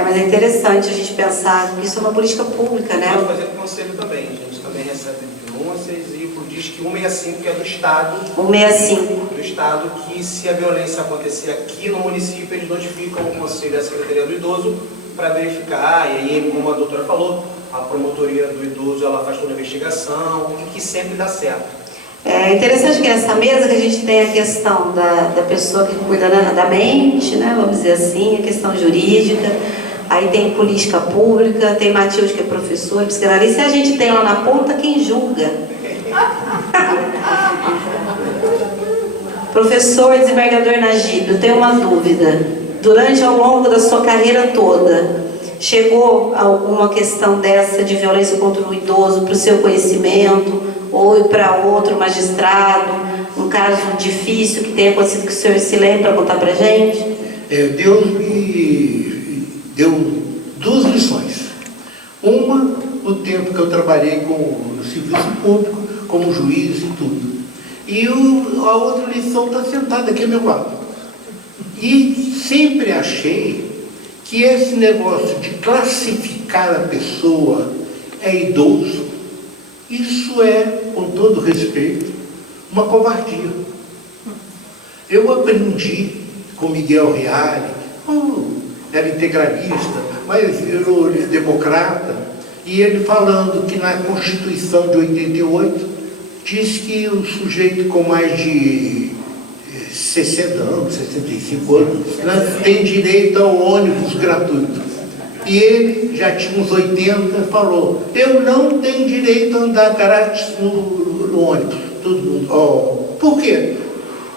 Mas é interessante a gente pensar que isso é uma política pública, né? Pode fazer com o conselho também. A gente também recebe denúncias e por diz que 165, que é do Estado. 165. Do Estado, que se a violência acontecer aqui no município, eles notificam o conselho da Secretaria do Idoso para verificar. E aí, como a doutora falou, a promotoria do idoso, ela faz toda a investigação e que sempre dá certo. É interessante que nessa mesa que a gente tem a questão da pessoa que cuida da mente, né, vamos dizer assim, a questão jurídica, aí tem política pública, tem Matheus que é professor, psicanalista, e a gente tem lá na ponta quem julga. Professor desembargador Najib, eu tenho uma dúvida. Durante ao longo da sua carreira toda, chegou alguma questão dessa de violência contra o idoso para o seu conhecimento, ou para outro magistrado, um caso difícil que tenha acontecido que o senhor se lembra para contar para a gente? Deus me deu duas lições. Uma, o tempo que eu trabalhei no serviço público, como juiz e tudo. E a outra lição está sentada aqui ao meu lado. E sempre achei que esse negócio de classificar a pessoa é idoso, isso é, com todo respeito, uma covardia. Eu aprendi com Miguel Reale, era integralista, mas era democrata, e ele falando que na Constituição de 88 diz que o sujeito com mais de 60 anos, 65 anos, né, tem direito ao ônibus gratuito. E ele, já tinha uns 80, falou, eu não tenho direito a andar grátis no ônibus. Todo mundo, por quê?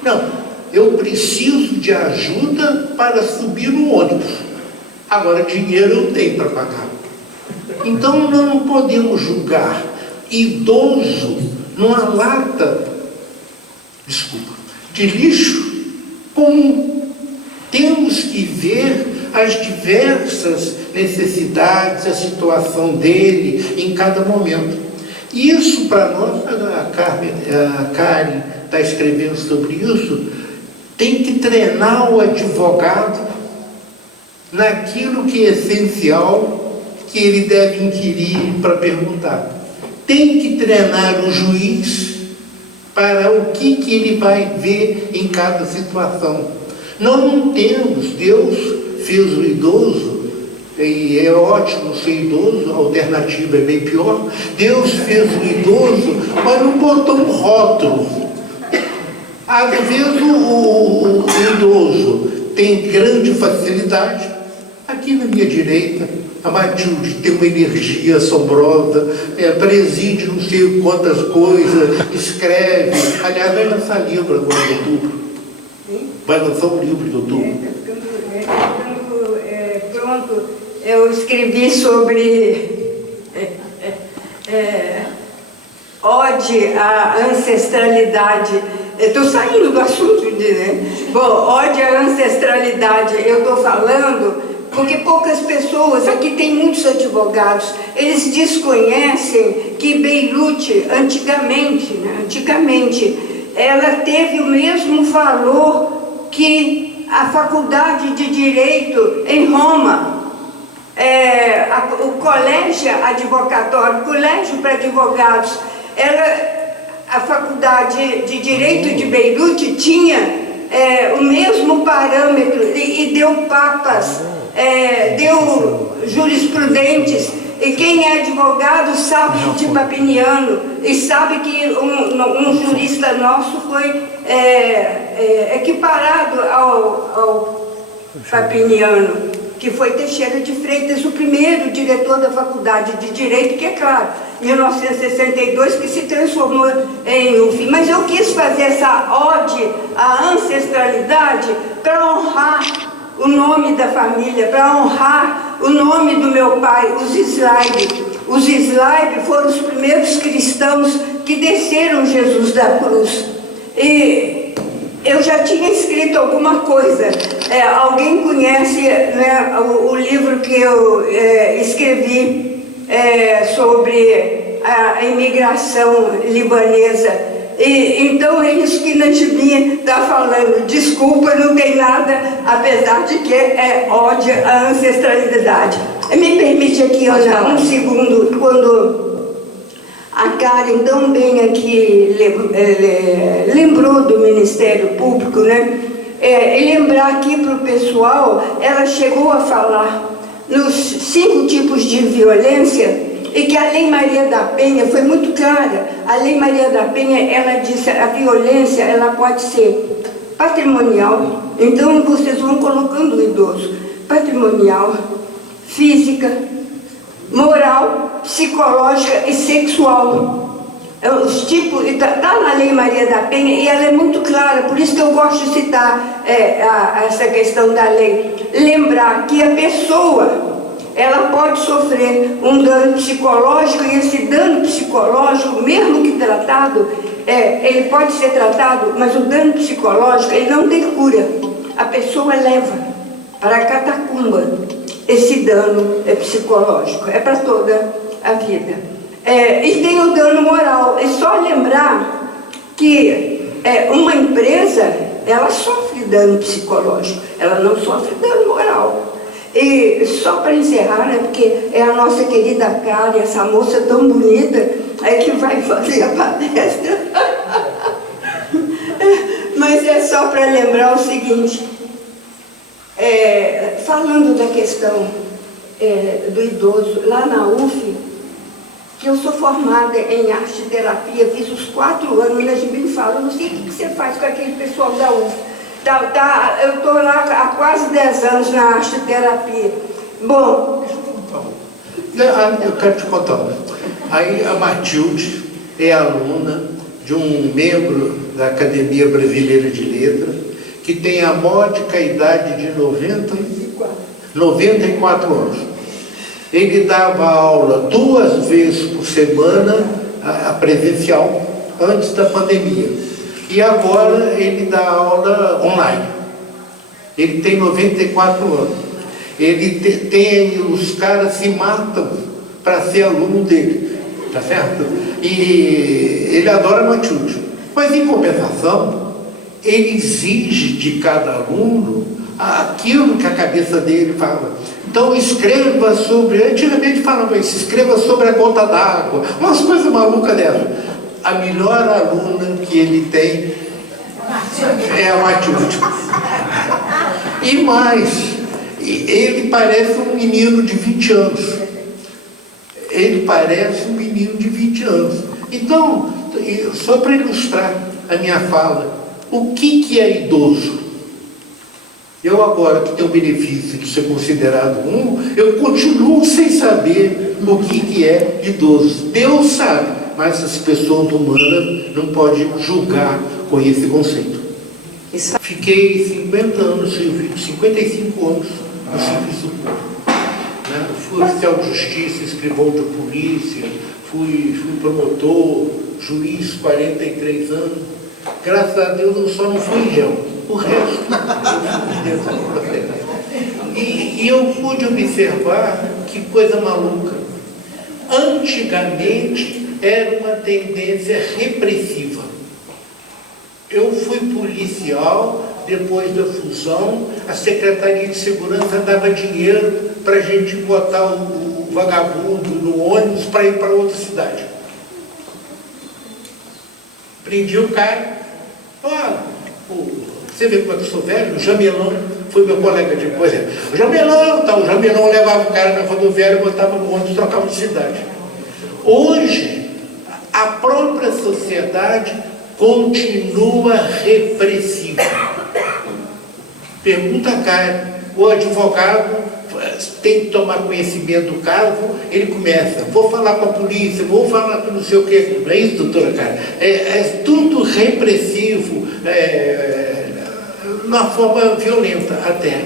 Não, eu preciso de ajuda para subir no ônibus. Agora, dinheiro eu tenho para pagar. Então, nós não podemos julgar idoso numa lata, de lixo comum. Temos que ver as diversas necessidades, a situação dele em cada momento. Isso para nós, a Karen está escrevendo sobre isso, tem que treinar o advogado naquilo que é essencial, que ele deve inquirir para perguntar. Tem que treinar o juiz para o que ele vai ver em cada situação. Nós não temos, Deus fez o idoso, e é ótimo ser idoso, a alternativa é bem pior. Deus fez o idoso, mas não botou um rótulo. Às vezes o idoso tem grande facilidade. Aqui na minha direita, a Matilde tem uma energia assombrosa, preside não sei quantas coisas, escreve. Aliás, vai lançar livro agora em outubro. Vai lançar um livro em outubro. Pronto, eu escrevi sobre ode à ancestralidade. Estou saindo do assunto, né? Bom, ódio à ancestralidade, eu estou falando porque poucas pessoas, aqui tem muitos advogados, eles desconhecem que Beirute, antigamente, ela teve o mesmo valor que a faculdade de Direito em Roma. O colégio advocatório, colégio para advogados, a faculdade de Direito de Beirute tinha o mesmo parâmetro e deu papas, deu jurisprudentes, e quem é advogado sabe de Papiniano e sabe que um jurista nosso foi equiparado ao Papiniano, que foi Teixeira de Freitas, o primeiro diretor da Faculdade de Direito, que é claro, em 1962, que se transformou em UF. Mas eu quis fazer essa ode à ancestralidade para honrar o nome da família, para honrar o nome do meu pai, os Slaib. Os Slaib foram os primeiros cristãos que desceram Jesus da cruz. E eu já tinha escrito alguma coisa. Alguém conhece, né, o livro que eu escrevi sobre a imigração libanesa. Então é isso que Najmi está falando. Desculpa, não tem nada, apesar de que é ódio à ancestralidade. Me permite aqui, Ana, um segundo, quando a Karen tão bem aqui lembrou do Ministério Público, né? Lembrar aqui para o pessoal, ela chegou a falar nos 5 tipos de violência, e que a Lei Maria da Penha foi muito clara. A Lei Maria da Penha, ela disse a violência, ela pode ser patrimonial, então vocês vão colocando o idoso, patrimonial, física, moral, psicológica e sexual. Os tipos, está na Lei Maria da Penha e ela é muito clara, por isso que eu gosto de citar essa questão da lei. Lembrar que a pessoa, ela pode sofrer um dano psicológico, e esse dano psicológico, mesmo que tratado, ele pode ser tratado, mas o dano psicológico, ele não tem cura. A pessoa leva para a catacumba esse dano psicológico, é para toda a vida. E tem o dano moral. É só lembrar que uma empresa, ela sofre dano psicológico, ela não sofre dano moral. E só para encerrar, né, porque é a nossa querida Karen, essa moça tão bonita, que vai fazer a palestra. Mas é só para lembrar o seguinte, falando da questão do idoso, lá na UF, que eu sou formada em arte-terapia, fiz os 4 anos, mas me fala, não sei o que você faz com aquele pessoal da UF. Eu estou lá há quase 10 anos na arte-terapia. Bom... Eu quero te contar uma. Aí a Matilde é aluna de um membro da Academia Brasileira de Letras, que tem a módica idade de 94 anos. Ele dava aula 2 vezes por semana, a presencial, antes da pandemia. E agora ele dá aula online. Ele tem 94 anos. Ele tem os caras se matam para ser aluno dele, tá certo? E ele adora Matilde. Mas em compensação, ele exige de cada aluno aquilo que a cabeça dele fala. Então escreva sobre, antigamente falava isso, escreva sobre a gota d'água, umas coisas malucas dessas. A melhor aluna que ele tem é a Matilde. E mais, ele parece um menino de 20 anos. Ele parece um menino de 20 anos. Então, só para ilustrar a minha fala, o que é idoso? Eu agora que tenho o benefício de ser considerado eu continuo sem saber o que é idoso. Deus sabe. Mas as pessoas humanas não podem julgar com esse conceito. Fiquei 50 anos, 55 anos no serviço público. Né? Fui oficial de justiça, escrivão de polícia, fui promotor, juiz, 43 anos. Graças a Deus eu só não fui réu. O resto eu fui dentro do processo. E eu pude observar que coisa maluca. Antigamente era uma tendência repressiva. Eu fui policial, depois da fusão, a Secretaria de Segurança dava dinheiro para a gente botar o vagabundo no ônibus para ir para outra cidade. Prendi o cara. Olha, você vê como é que eu sou velho? O Jamelão foi meu colega de coisa. O Jamelão, tá, o Jamelão levava o cara na rodoviária e botava no ônibus e trocava de cidade. Hoje, a própria sociedade continua repressiva. Pergunta a cara, o advogado tem que tomar conhecimento do caso, ele começa, vou falar com a polícia, vou falar com não sei o quê. Não é isso, doutora cara? É tudo repressivo, uma forma violenta até.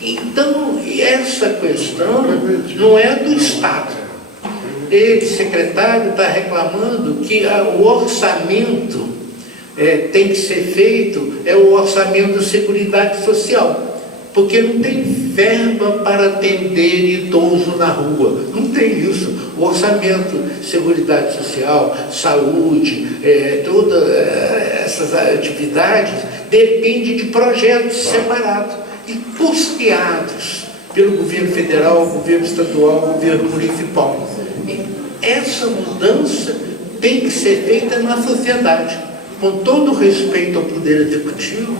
Então, essa questão não é do Estado. Ele, secretário, está reclamando que o orçamento tem que ser feito, é o orçamento de Seguridade Social. Porque não tem verba para atender idoso na rua. Não tem isso. O orçamento, Seguridade Social, saúde, todas essas atividades dependem de projetos separados e custeados pelo governo federal, governo estadual, governo municipal. Essa mudança tem que ser feita na sociedade, com todo respeito ao Poder Executivo,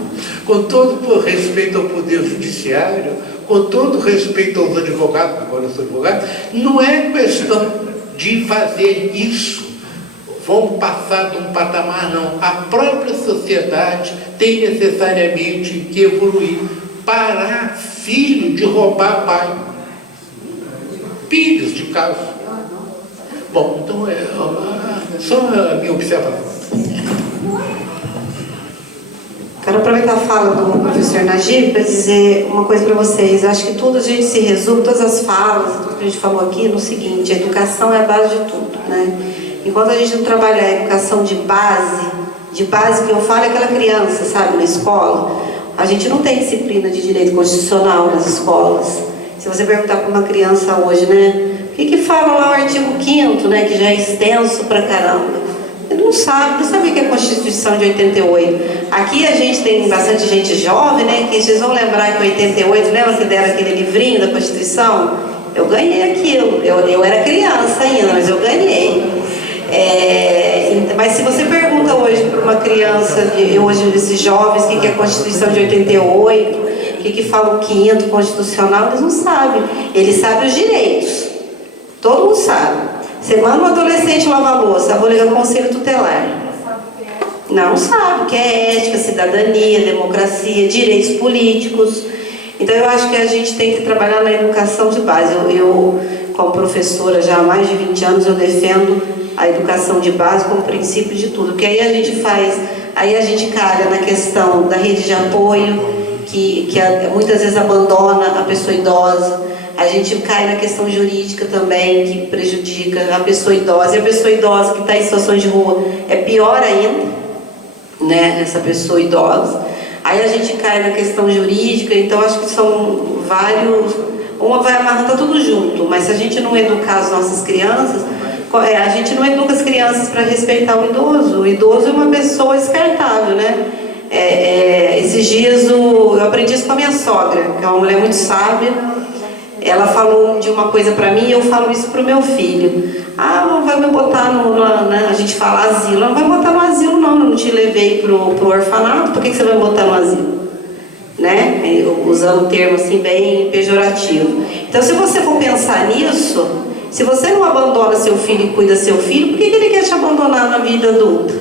com todo respeito ao Poder Judiciário, com todo respeito aos advogados, agora eu sou advogado. Não é questão de fazer isso, vamos passar de um patamar, não. A própria sociedade tem necessariamente que evoluir, parar filho de roubar pai, filhos de caso. Bom, então só a minha observação. Quero aproveitar a fala do professor Najib para dizer uma coisa para vocês. Eu acho que tudo a gente se resume, todas as falas, tudo que a gente falou aqui, no seguinte: a educação é a base de tudo, né? Enquanto a gente não trabalhar a educação de base que eu falo é aquela criança, sabe, na escola, a gente não tem disciplina de direito constitucional nas escolas. Se você perguntar para uma criança hoje, né, o que fala lá o artigo 5º, né, que já é extenso pra caramba, ele não sabe o que é a Constituição de 88. Aqui a gente tem bastante gente jovem, né, que vocês vão lembrar que em 88, lembra que deram aquele livrinho da Constituição? Eu ganhei aquilo, eu era criança ainda, mas eu ganhei. Mas se você pergunta hoje para uma criança, hoje esses jovens, o que é a Constituição de 88, o que fala o 5º Constitucional, eles não sabem. Eles sabem os direitos, todo mundo sabe. Você manda um adolescente lavar louça, vou ligar no conselho tutelar. Não sabe o que é ética, cidadania, democracia, direitos políticos. Então eu acho que a gente tem que trabalhar na educação de base. Eu como professora já há mais de 20 anos, eu defendo a educação de base como princípio de tudo. Porque aí a gente calha na questão da rede de apoio, que muitas vezes abandona a pessoa idosa. A gente cai na questão jurídica também, que prejudica a pessoa idosa. E a pessoa idosa que está em situações de rua é pior ainda, né, essa pessoa idosa. Aí a gente cai na questão jurídica, então acho que são vários... Uma vai amarrando, tá tudo junto, mas se a gente não educar as nossas crianças, a gente não educa as crianças para respeitar o idoso. O idoso é uma pessoa descartável, né? Esses dias eu aprendi isso com a minha sogra, que é uma mulher muito sábia. Ela falou de uma coisa para mim e eu falo isso para o meu filho. Não vai me botar a gente fala asilo. Não vai botar no asilo não, eu não te levei pro orfanato, por que você vai me botar no asilo? Né? Usando um termo assim bem pejorativo. Então se você for pensar nisso, se você não abandona seu filho e cuida seu filho, por que ele quer te abandonar na vida adulta?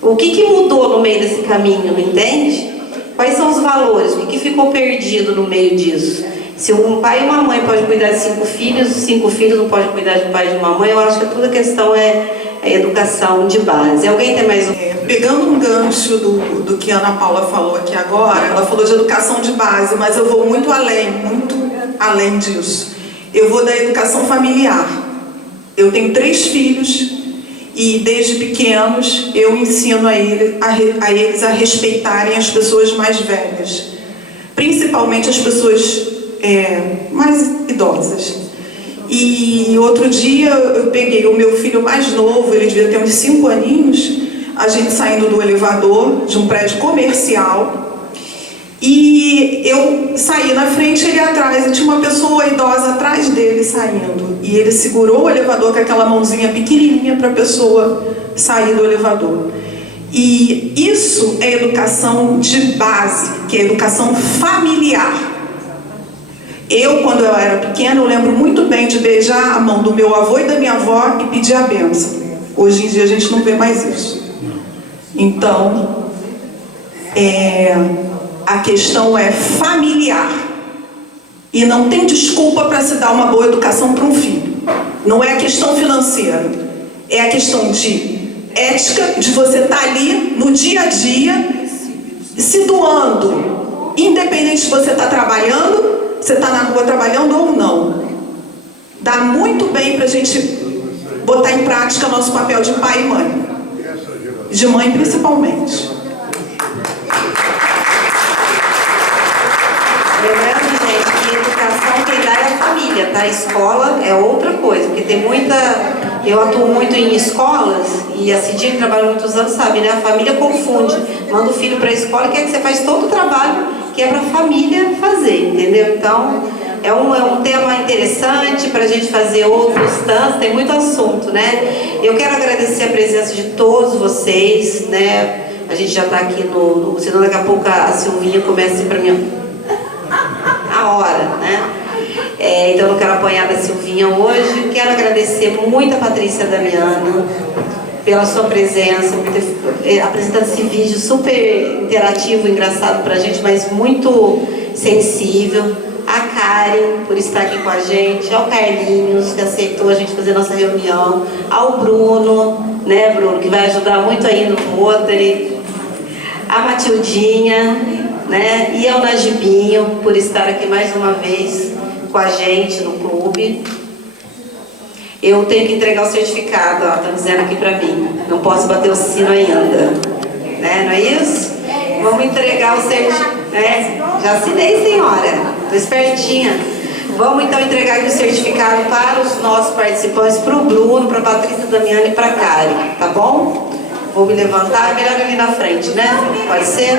O que mudou no meio desse caminho, não entende? Quais são os valores? O que ficou perdido no meio disso? Se um pai e uma mãe podem cuidar de 5 filhos não podem cuidar de um pai e de uma mãe, eu acho que toda a questão é educação de base. Alguém tem mais um? Pegando um gancho do que a Ana Paula falou aqui agora, ela falou de educação de base, mas eu vou muito além disso. Eu vou da educação familiar. Eu tenho 3 filhos e desde pequenos eu ensino a eles a respeitarem as pessoas mais velhas, principalmente as pessoas mais idosas. E outro dia eu peguei o meu filho mais novo, ele devia ter uns 5 aninhos, a gente saindo do elevador de um prédio comercial, e eu saí na frente, ele atrás, e tinha uma pessoa idosa atrás dele saindo, e ele segurou o elevador com aquela mãozinha pequenininha para a pessoa sair do elevador. E isso é educação de base, que é educação familiar. Eu, quando eu era pequena, eu lembro muito bem de beijar a mão do meu avô e da minha avó e pedir a bênção. Hoje em dia a gente não vê mais isso. Então, a questão é familiar. E não tem desculpa para se dar uma boa educação para um filho. Não é a questão financeira. É a questão de ética, de você estar ali no dia a dia, se doando. Independente se você está trabalhando, você está na rua trabalhando ou não. Dá muito bem para a gente botar em prática nosso papel de pai e mãe. De mãe principalmente. Lembrando, gente, que educação quem dá é a família, tá? A escola é outra coisa, porque tem muita... Eu atuo muito em escolas, e a Cidinha que trabalha muitos anos sabe, né? A família confunde. Manda o filho para a escola e quer que você faça todo o trabalho que é para a família fazer, entendeu? Então, é um tema interessante para a gente fazer outros tantos, tem muito assunto, né? Eu quero agradecer a presença de todos vocês, né? A gente já está aqui senão daqui a pouco a Silvinha começa para mim a hora, né? Então eu não quero apanhar da Silvinha hoje. Quero agradecer muito a Patrícia Damiana pela sua presença, por ter apresentado esse vídeo super interativo, engraçado pra gente, mas muito sensível. A Karen, por estar aqui com a gente, ao Carlinhos, que aceitou a gente fazer nossa reunião, ao Bruno, né, Bruno, que vai ajudar muito aí no Rotary, a Matildinha, né, e ao Najibinho, por estar aqui mais uma vez com a gente no clube. Eu tenho que entregar o certificado, ó, tá dizendo aqui pra mim. Não posso bater o sino ainda, né, não é isso? Vamos entregar o certificado, né? Já assinei, senhora, tô espertinha. Vamos então entregar aqui o certificado para os nossos participantes, para o Bruno, para a Patrícia Damiana e para a Karen, tá bom? Vou me levantar, melhor ali na frente, né? Pode ser?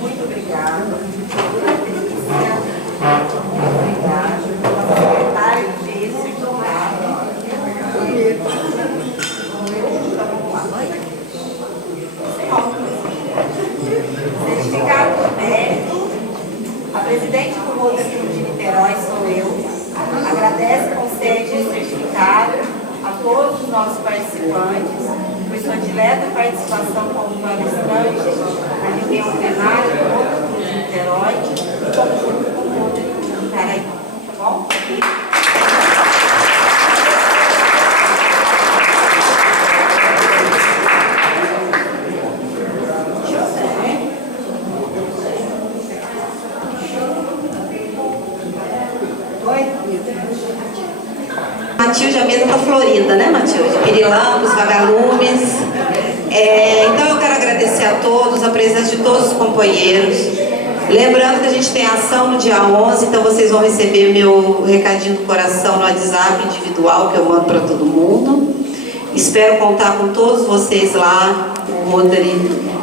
Muito obrigada. Certificado do mérito. A presidente do Rotary de Niterói sou eu. Agradece, concede o certificado a todos os nossos participantes por sua direta participação como palestrante na reunião plenária do Rotary de Niterói e conjunto com o Rotary de Caraí. Tá bom? Matilde, a mesa está florida, né, Matilde? Pirilambos, vagalumes. Então eu quero agradecer a todos, a presença de todos os companheiros. Lembrando que a gente tem ação no dia 11, então vocês vão receber meu recadinho do coração no WhatsApp individual que eu mando para todo mundo. Espero contar com todos vocês lá, o Rotary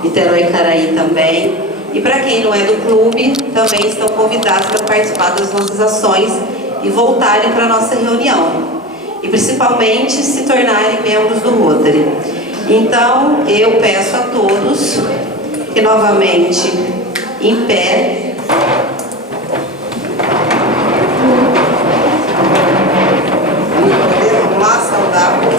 Niterói e Caraí também. E para quem não é do clube, também estão convidados para participar das nossas ações e voltarem para a nossa reunião. E principalmente se tornarem membros do Rotary. Então, eu peço a todos E novamente, em pé. Vamos lá saudar.